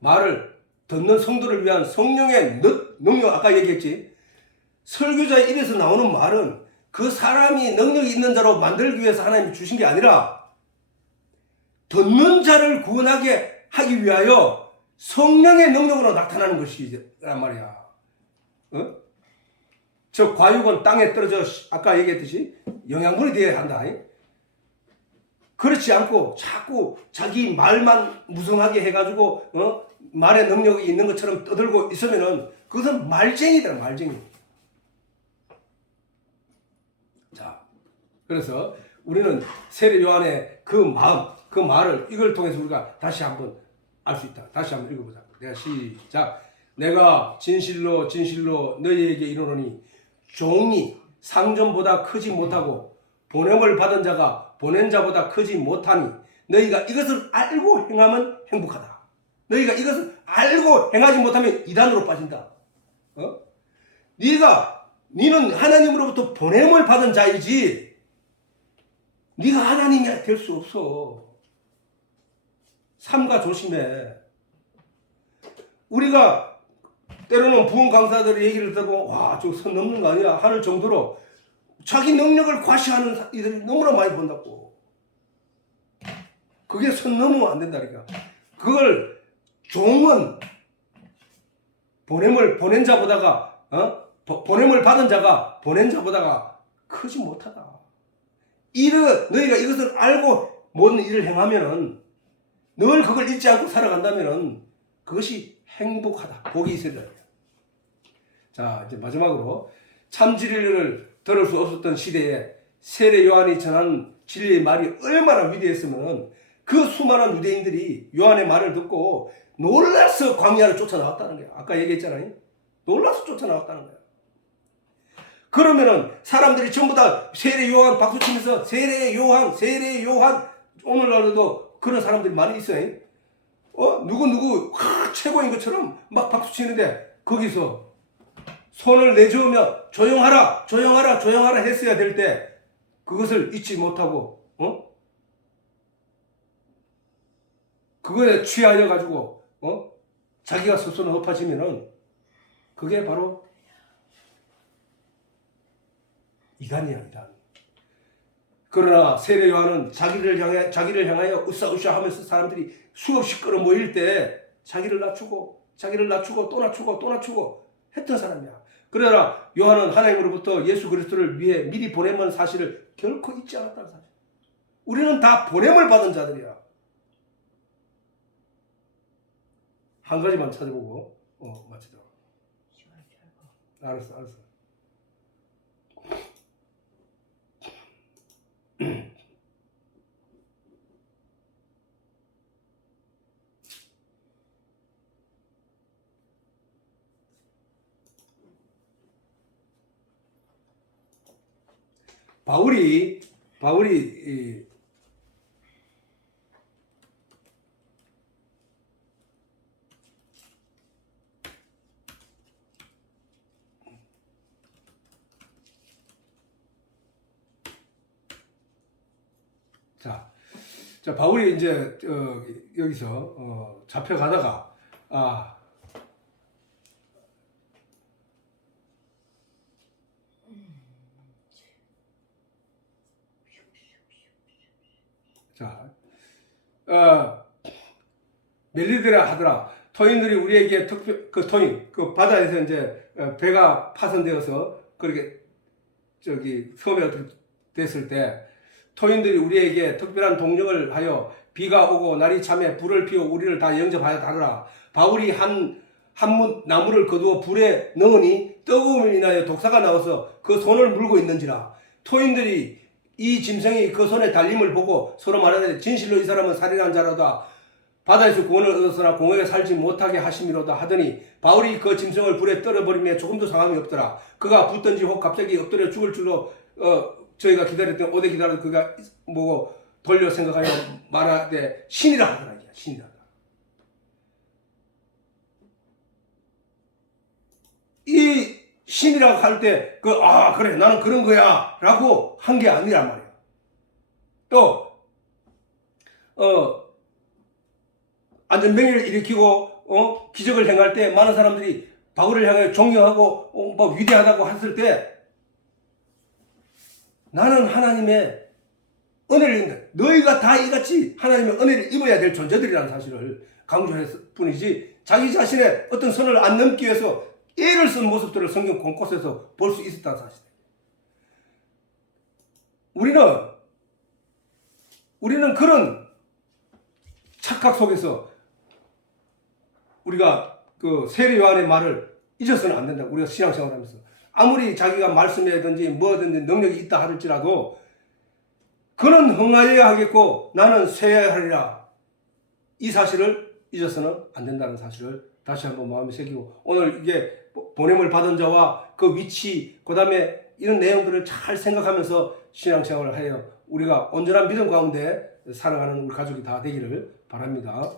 말을 듣는 성도를 위한 성령의 능력, 아까 얘기했지. 설교자의 입에서 나오는 말은 그 사람이 능력이 있는 자로 만들기 위해서 하나님이 주신 게 아니라 듣는 자를 구원하게 하기 위하여 성령의 능력으로 나타나는 것이란 말이야. 어? 저 과육은 땅에 떨어져 아까 얘기했듯이 영양분이 되어야 한다. 그렇지 않고 자꾸 자기 말만 무성하게 해가지고 말의 능력이 있는 것처럼 떠들고 있으면은 그것은 말쟁이다, 말쟁이. 자, 그래서 우리는 세례 요한의 그 마음, 그 말을 이걸 통해서 우리가 다시 한번 알 수 있다. 다시 한번 읽어보자. 내가 시작. 내가 진실로 진실로 너희에게 이르노니 종이 상전보다 크지 못하고 보냄을 받은 자가 보낸 자보다 크지 못하니 너희가 이것을 알고 행하면 행복하다. 너희가 이것을 알고 행하지 못하면 이단으로 빠진다. 너는 하나님으로부터 보냄을 받은 자이지 네가 하나님이 될 수 없어. 삼가 조심해. 우리가 때로는 부흥 강사들의 얘기를 듣고 와, 저 선 넘는 거 아니야 하는 정도로 자기 능력을 과시하는 이들이 너무나 많이 본다고. 그게 선 넘으면 안 된다니까. 그걸 종은 보낸 자보다가 보냄을 받은 자가 보낸 자보다가 크지 못하다. 너희가 이것을 알고 모든 일을 행하면은 늘 그걸 잊지 않고 살아간다면은 그것이 행복하다. 복이 있어야 돼. 자, 이제 마지막으로 참 진리를 들을 수 없었던 시대에 세례 요한이 전한 진리의 말이 얼마나 위대했으면 그 수많은 유대인들이 요한의 말을 듣고 놀라서 광야를 쫓아나왔다는 거야. 아까 얘기했잖아요. 놀라서 쫓아나왔다는 거야. 그러면은 사람들이 전부 다 세례 요한 박수 치면서 세례 요한 오늘날도 그런 사람들이 많이 있어요. 누구 최고인 것처럼 막 박수 치는데 거기서 손을 내저으며 조용하라 했어야 될 때 그것을 잊지 못하고 그거에 취하여 가지고 자기가 스스로 높아지면은 그게 바로 이단이야, 이단. 그러나 세례 요한은 자기를 향하여 으쌰으쌰 하면서 사람들이 수없이 끌어모일 때 자기를 낮추고 또 낮추고 했던 사람이야. 그러나 요한은 하나님으로부터 예수 그리스도를 위해 미리 보냄한 사실을 결코 잊지 않았다는 사실. 우리는 다 보냄을 받은 자들이야. 한 가지만 찾아보고 마치자. 알았어. 바울이 자, 바울이 이제 여기서 잡혀가다가 멜리데라 하더라. 토인들이 우리에게 토인 그 바다에서 이제 배가 파손되어서 그렇게 섬에 어떻게 됐을 때 토인들이 우리에게 특별한 동력을 하여 비가 오고 날이 참에 불을 피워 우리를 다 영접하여 다루라. 바울이 한 나무를 거두어 불에 넣으니 뜨거움을 인하여 독사가 나와서 그 손을 물고 있는지라. 토인들이 이 짐승이 그 손에 달림을 보고 서로 말하되 진실로 이 사람은 살인한 자로다. 바다에서 구원을 얻었으나 공회에 살지 못하게 하심이로다 하더니 바울이 그 짐승을 불에 떨어버리며 조금도 상함이 없더라. 그가 붙든지 혹 갑자기 엎드려 죽을 줄로 저희가 기다렸던 오래 기다려도 그가 뭐고 돌려 생각하여 말하되 신이라 하더라. 신이라. 이 신이라고 할 때 그래 나는 그런 거야 라고 한 게 아니란 말이야. 또 안전병을 일으키고 기적을 행할 때 많은 사람들이 바울을 향해 존경하고 뭐 위대하다고 했을 때 나는 하나님의 은혜를 입는다. 너희가 다 이같이 하나님의 은혜를 입어야 될 존재들이라는 사실을 강조했을 뿐이지 자기 자신의 어떤 선을 안 넘기 위해서 애를 쓴 모습들을 성경 곳곳에서 볼 수 있었다는 사실. 우리는 그런 착각 속에서 우리가 그 세례 요한의 말을 잊어서는 안 된다. 우리가 신앙생활을 하면서 아무리 자기가 말씀이라든지 뭐든지 능력이 있다 할지라도 그는 흥하여야 하겠고 나는 쇠해야 하리라. 이 사실을 잊어서는 안 된다는 사실을 다시 한번 마음에 새기고 오늘 이게 보냄을 받은 자와 그 위치 그 다음에 이런 내용들을 잘 생각하면서 신앙생활을 하여 우리가 온전한 믿음 가운데 살아가는 우리 가족이 다 되기를 바랍니다.